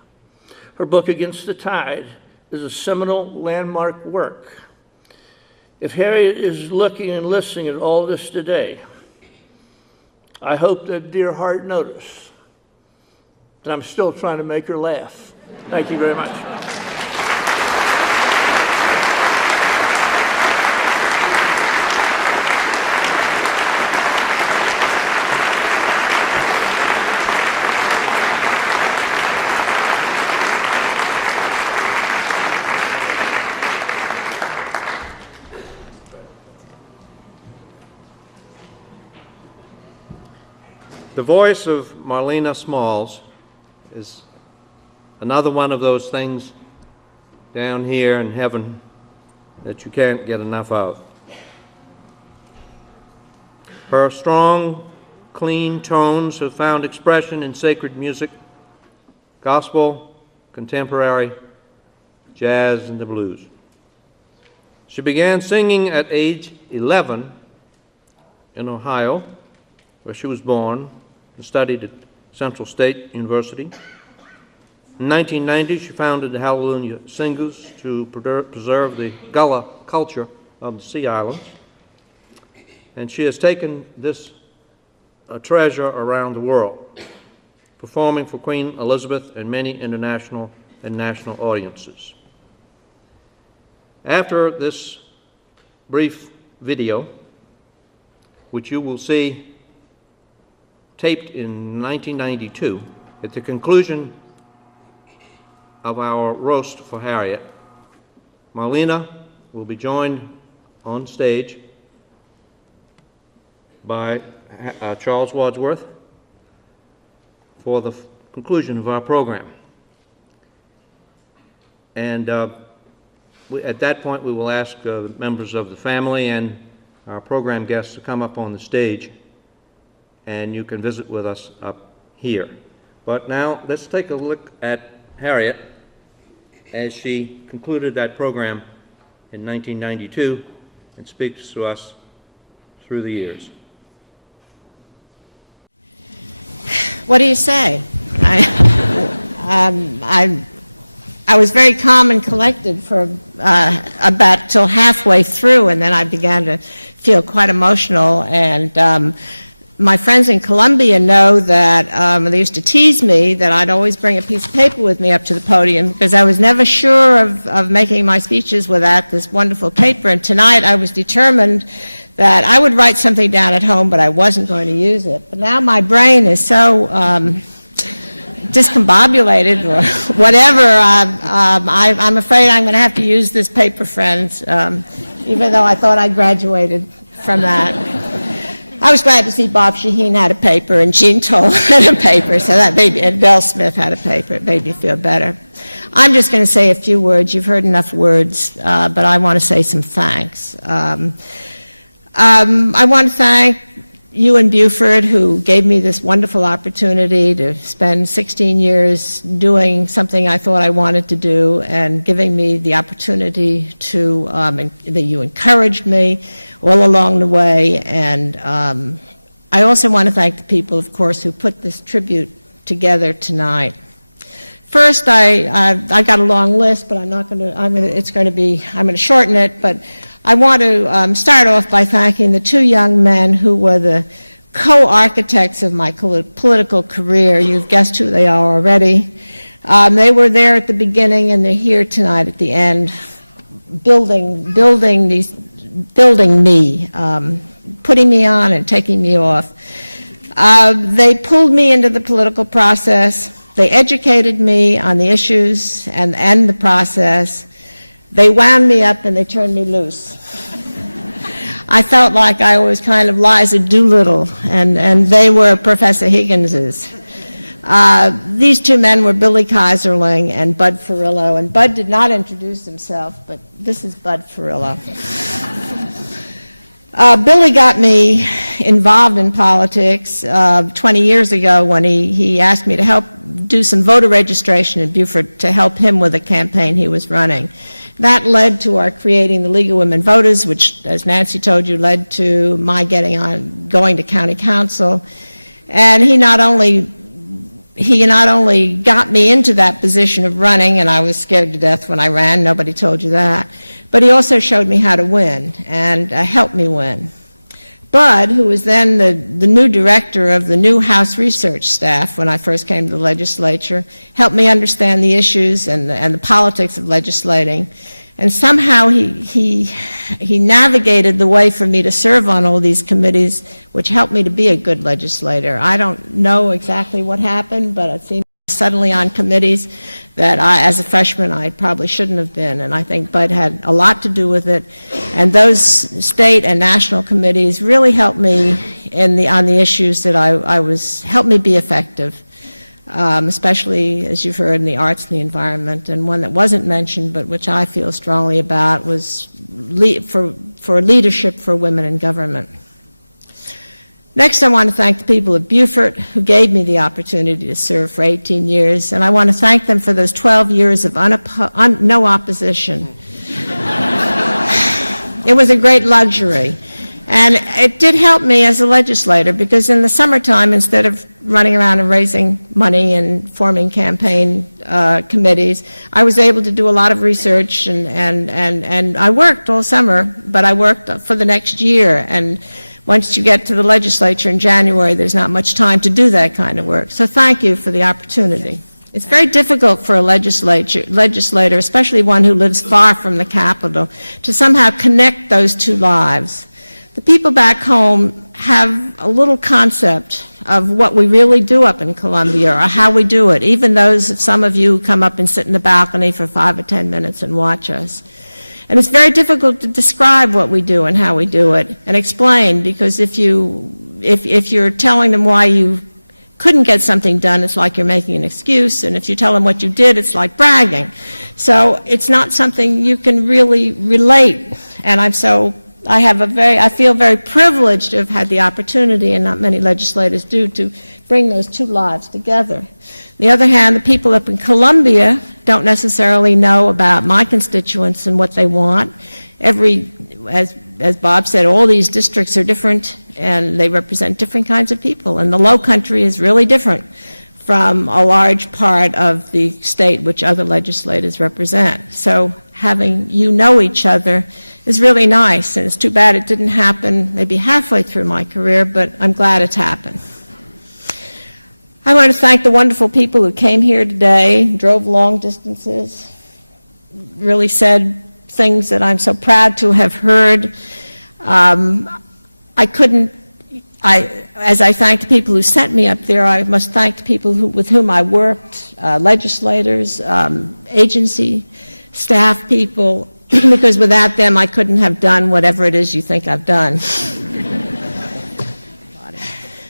Her book, Against the Tide, is a seminal landmark work. If Harriet is looking and listening at all this today, I hope that dear heart noticed that I'm still trying to make her laugh. Thank you very much. The voice of Marlena Smalls is another one of those things down here in heaven that you can't get enough of. Her strong, clean tones have found expression in sacred music, gospel, contemporary, jazz, and the blues. She began singing at age 11 in Ohio, where she was born and studied at Central State University. In 1990, she founded the Hallelujah Singers to preserve the Gullah culture of the Sea Islands. And she has taken this treasure around the world, performing for Queen Elizabeth and many international and national audiences. After this brief video, which you will see taped in 1992, at the conclusion of our roast for Harriet, Marlena will be joined on stage by Charles Wadsworth for the conclusion of our program. And at that point, we will ask members of the family and our program guests to come up on the stage, and you can visit with us up here. But now, let's take a look at Harriet as she concluded that program in 1992 and speaks to us through the years. What do you say? I was very calm and collected for about till halfway through, and then I began to feel quite emotional. And my friends in Columbia know that they used to tease me that I'd always bring a piece of paper with me up to the podium because I was never sure of making my speeches without this wonderful paper. And tonight I was determined that I would write something down at home, but I wasn't going to use it. But now my brain is so discombobulated or whatever, I'm afraid I'm going to have to use this paper, friends, even though I thought I graduated from that. I was glad to see Bob Shaheen had a paper and Gene Toll had a paper, so that made me, and Belle Smith had a paper. It made me feel better. I'm just going to say a few words. You've heard enough words, but I want to say some thanks. I want to thank you in Beaufort, who gave me this wonderful opportunity to spend 16 years doing something I thought I wanted to do, and giving me the opportunity to, that you encouraged me all along the way. And I also want to thank the people, of course, who put this tribute together tonight. First, I got a long list, but I'm going to shorten it, but I want to start off by thanking the two young men who were the co-architects of my political career. You've guessed who they are already. They were there at the beginning, and they're here tonight at the end, building me, putting me on and taking me off. They pulled me into the political process. They educated me on the issues and the process. They wound me up and they turned me loose. I felt like I was kind of Liza Doolittle, and they were Professor Higginses. These two men were Billy Keyserling and Bud Furillo, and Bud did not introduce himself, but this is Bud Furillo. Billy got me involved in politics 20 years ago when he asked me to help do some voter registration in Beaufort to help him with a campaign he was running. That led to our creating the League of Women Voters, which, as Nancy told you, led to my going to county council. And he not only got me into that position of running, and I was scared to death when I ran, nobody told you that, but he also showed me how to win and helped me win. Bud, who was then the new director of the new House research staff when I first came to the legislature, helped me understand the issues and the politics of legislating. And somehow he navigated the way for me to serve on all these committees, which helped me to be a good legislator. I don't know exactly what happened, but it seemed suddenly on committees that as a freshman I probably shouldn't have been, and I think Bud had a lot to do with it. And those state and national committees really helped me on the issues that helped me be effective. especially, as you've heard, in the arts and the environment. And one that wasn't mentioned, but which I feel strongly about, was for leadership for women in government. Next, I want to thank the people of Beaufort who gave me the opportunity to serve for 18 years, and I want to thank them for those 12 years of no opposition. It was a great luxury. And it did help me as a legislator, because in the summertime, instead of running around and raising money and forming campaign committees, I was able to do a lot of research, and I worked all summer, but I worked for the next year. And once you get to the legislature in January, there's not much time to do that kind of work. So thank you for the opportunity. It's very difficult for a legislator, especially one who lives far from the Capitol, to somehow connect those two lives. The people back home have a little concept of what we really do up in Columbia, or how we do it, even some of you who come up and sit in the balcony for 5 or 10 minutes and watch us. And it's very difficult to describe what we do and how we do it and explain, because if you're telling them why you couldn't get something done, it's like you're making an excuse, and if you tell them what you did, it's like bragging. So it's not something you can really relate, and I feel very privileged to have had the opportunity, and not many legislators do, to bring those two lives together. On the other hand, the people up in Columbia don't necessarily know about my constituents and what they want. As Bob said, all these districts are different, and they represent different kinds of people, and the Low Country is really different from a large part of the state which other legislators represent. So having you know each other is really nice, and it's too bad it didn't happen maybe halfway through my career, but I'm glad it's happened. I want to thank the wonderful people who came here today, drove long distances, really said things that I'm so proud to have heard. As I thank the people who sent me up there, I must thank the people with whom I worked, legislators, agency, staff people, because without them I couldn't have done whatever it is you think I've done.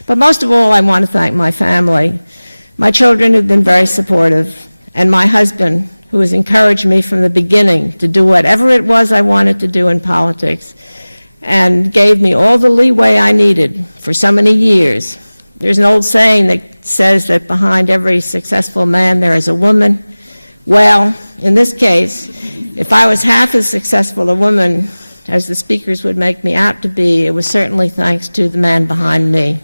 But most of all, I want to thank my family, my children who've been very supportive, and my husband, who has encouraged me from the beginning to do whatever it was I wanted to do in politics, and gave me all the leeway I needed for so many years. There's an old saying that says that behind every successful man there is a woman. Well, in this case, if I was half as successful a woman as the speakers would make me out to be, it was certainly thanks to the man behind me.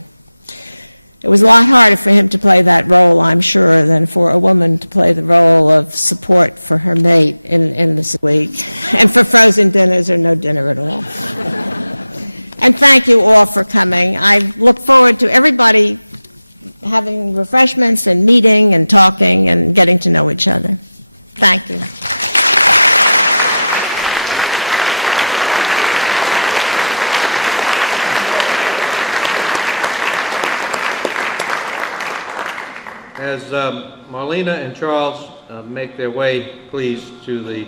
It was a lot harder for him to play that role, I'm sure, than for a woman to play the role of support for her mate in this week, and for frozen dinners or no dinner at all. And thank you all for coming. I look forward to everybody having refreshments and meeting and talking and getting to know each other. Thank you. As Marlena and Charles make their way, please, to the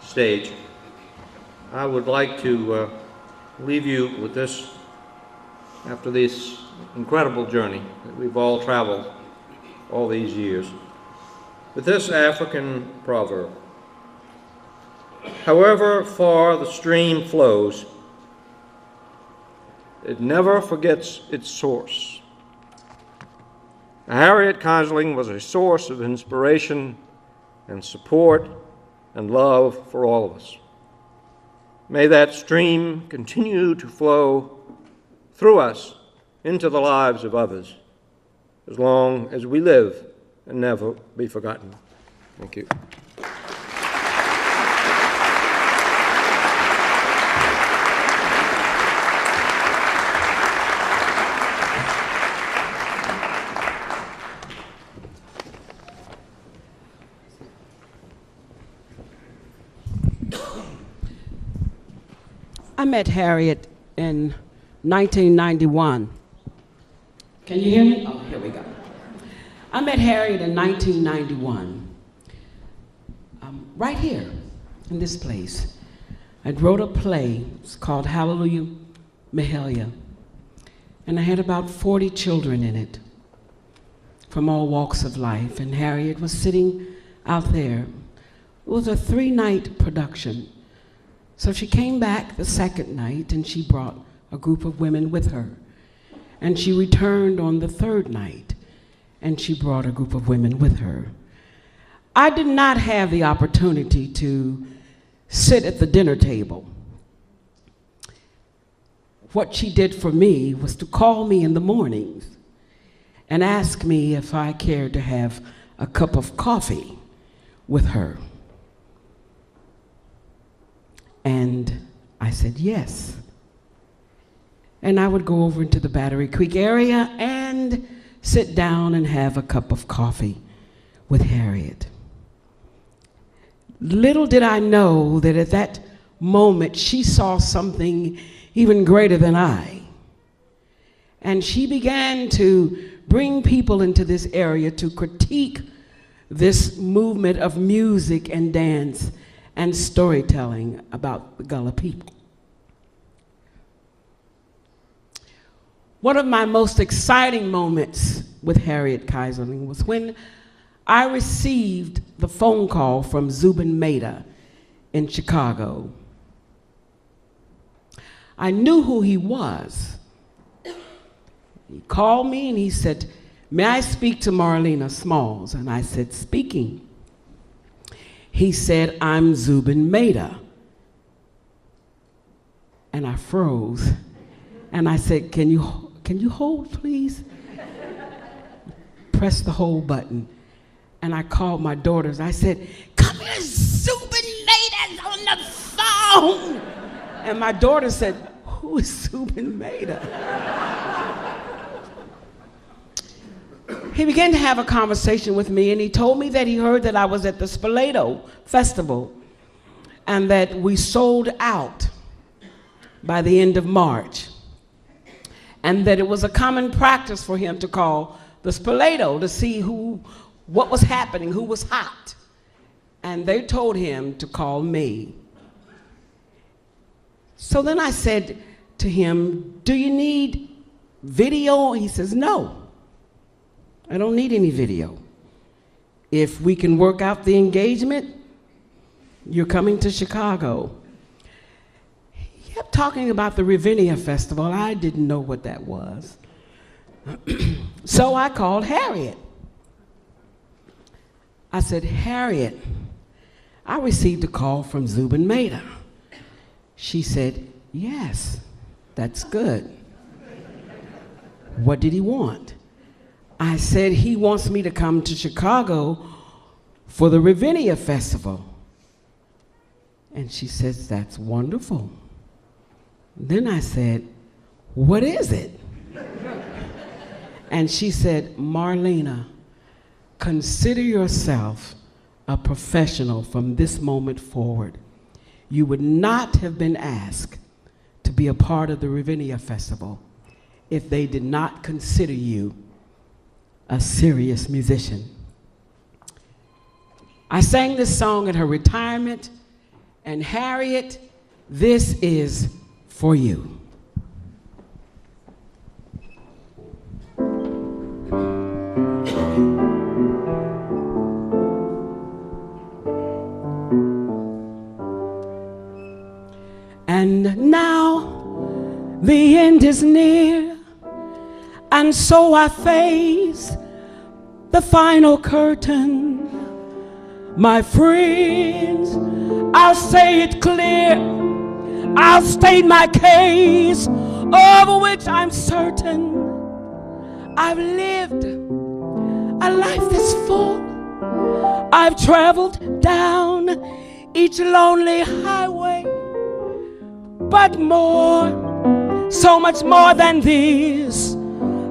stage, I would like to leave you with this, after this incredible journey that we've all traveled all these years, with this African proverb: however far the stream flows, it never forgets its source. Harriet Keyserling was a source of inspiration and support and love for all of us. May that stream continue to flow through us into the lives of others as long as we live and never be forgotten. Thank you. I met Harriet in 1991. Can you hear me? Oh, here we go. I met Harriet in 1991, right here in this place. I wrote a play. It's called Hallelujah, Mahalia, and I had about 40 children in it. from all walks of life, and Harriet was sitting out there. It was a 3-night production. So she came back the second night, and she brought a group of women with her. And she returned on the 3rd night, and she brought a group of women with her. I did not have the opportunity to sit at the dinner table. What she did for me was to call me in the mornings and ask me if I cared to have a cup of coffee with her. And I said yes. And I would go over into the Battery Creek area and sit down and have a cup of coffee with Harriet. Little did I know that at that moment she saw something even greater than I. And she began to bring people into this area to critique this movement of music and dance and storytelling about the Gullah people. One of my most exciting moments with Harriet Keyserling was when I received the phone call from Zubin Mehta in Chicago. I knew who he was. He called me and he said, "May I speak to Marlena Smalls?" And I said, "Speaking." He said, "I'm Zubin Mehta." And I froze. And I said, Can you hold, please? Press the hold button. And I called my daughters. I said, "Come here, Zubin Mehta's on the phone." And my daughter said, "Who is Zubin Mehta?" He began to have a conversation with me, and he told me that he heard that I was at the Spoleto Festival and that we sold out by the end of March, and that it was a common practice for him to call the Spoleto to see what was happening, who was hot. And they told him to call me. So then I said to him, "Do you need video?" He says, "No, I don't need any video. If we can work out the engagement, you're coming to Chicago." He kept talking about the Ravinia Festival. I didn't know what that was. So I called Harriet. I said, "Harriet, I received a call from Zubin Mehta." She said, "Yes, that's good. What did he want?" I said, "He wants me to come to Chicago for the Ravinia Festival." And she says, "That's wonderful." Then I said, "What is it?" And she said, "Marlena, consider yourself a professional from this moment forward. You would not have been asked to be a part of the Ravinia Festival if they did not consider you a serious musician." I sang this song at her retirement, and Harriet, this is for you. And now the end is near, and so I face the final curtain. My friends, I'll say it clear, I'll state my case, of which I'm certain. I've lived a life that's full. I've traveled down each lonely highway, but more, so much more than this,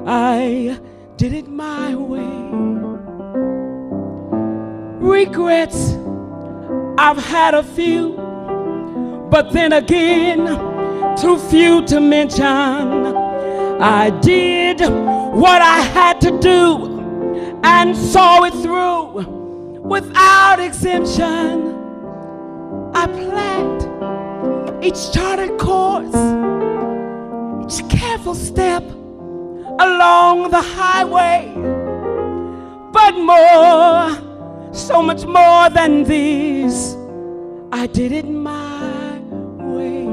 I did it my way. Regrets, I've had a few, but then again, too few to mention. I did what I had to do and saw it through without exemption. I planned each charted course, each careful step along the highway. but more, so much more than these, I did it my way.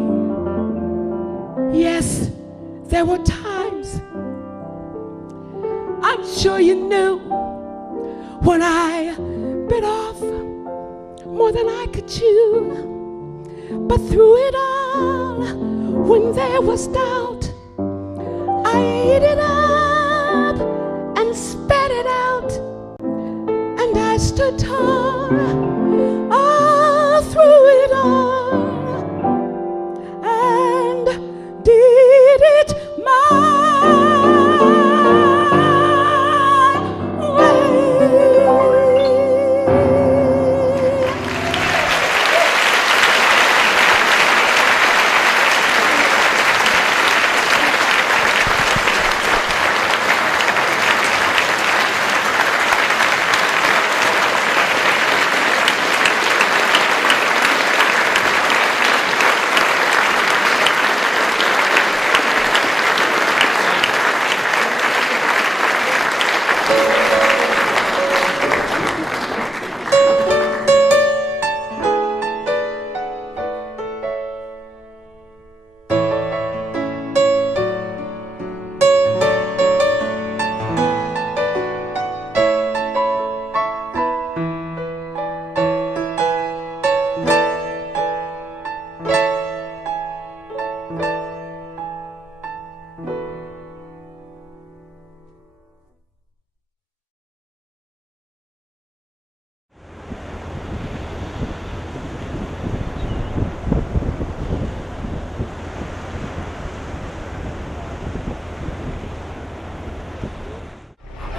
Yes, there were times, I'm sure you knew, when I bit off more than I could chew. But through it all, when there was doubt, I ate it up and spat it out, and I stood tall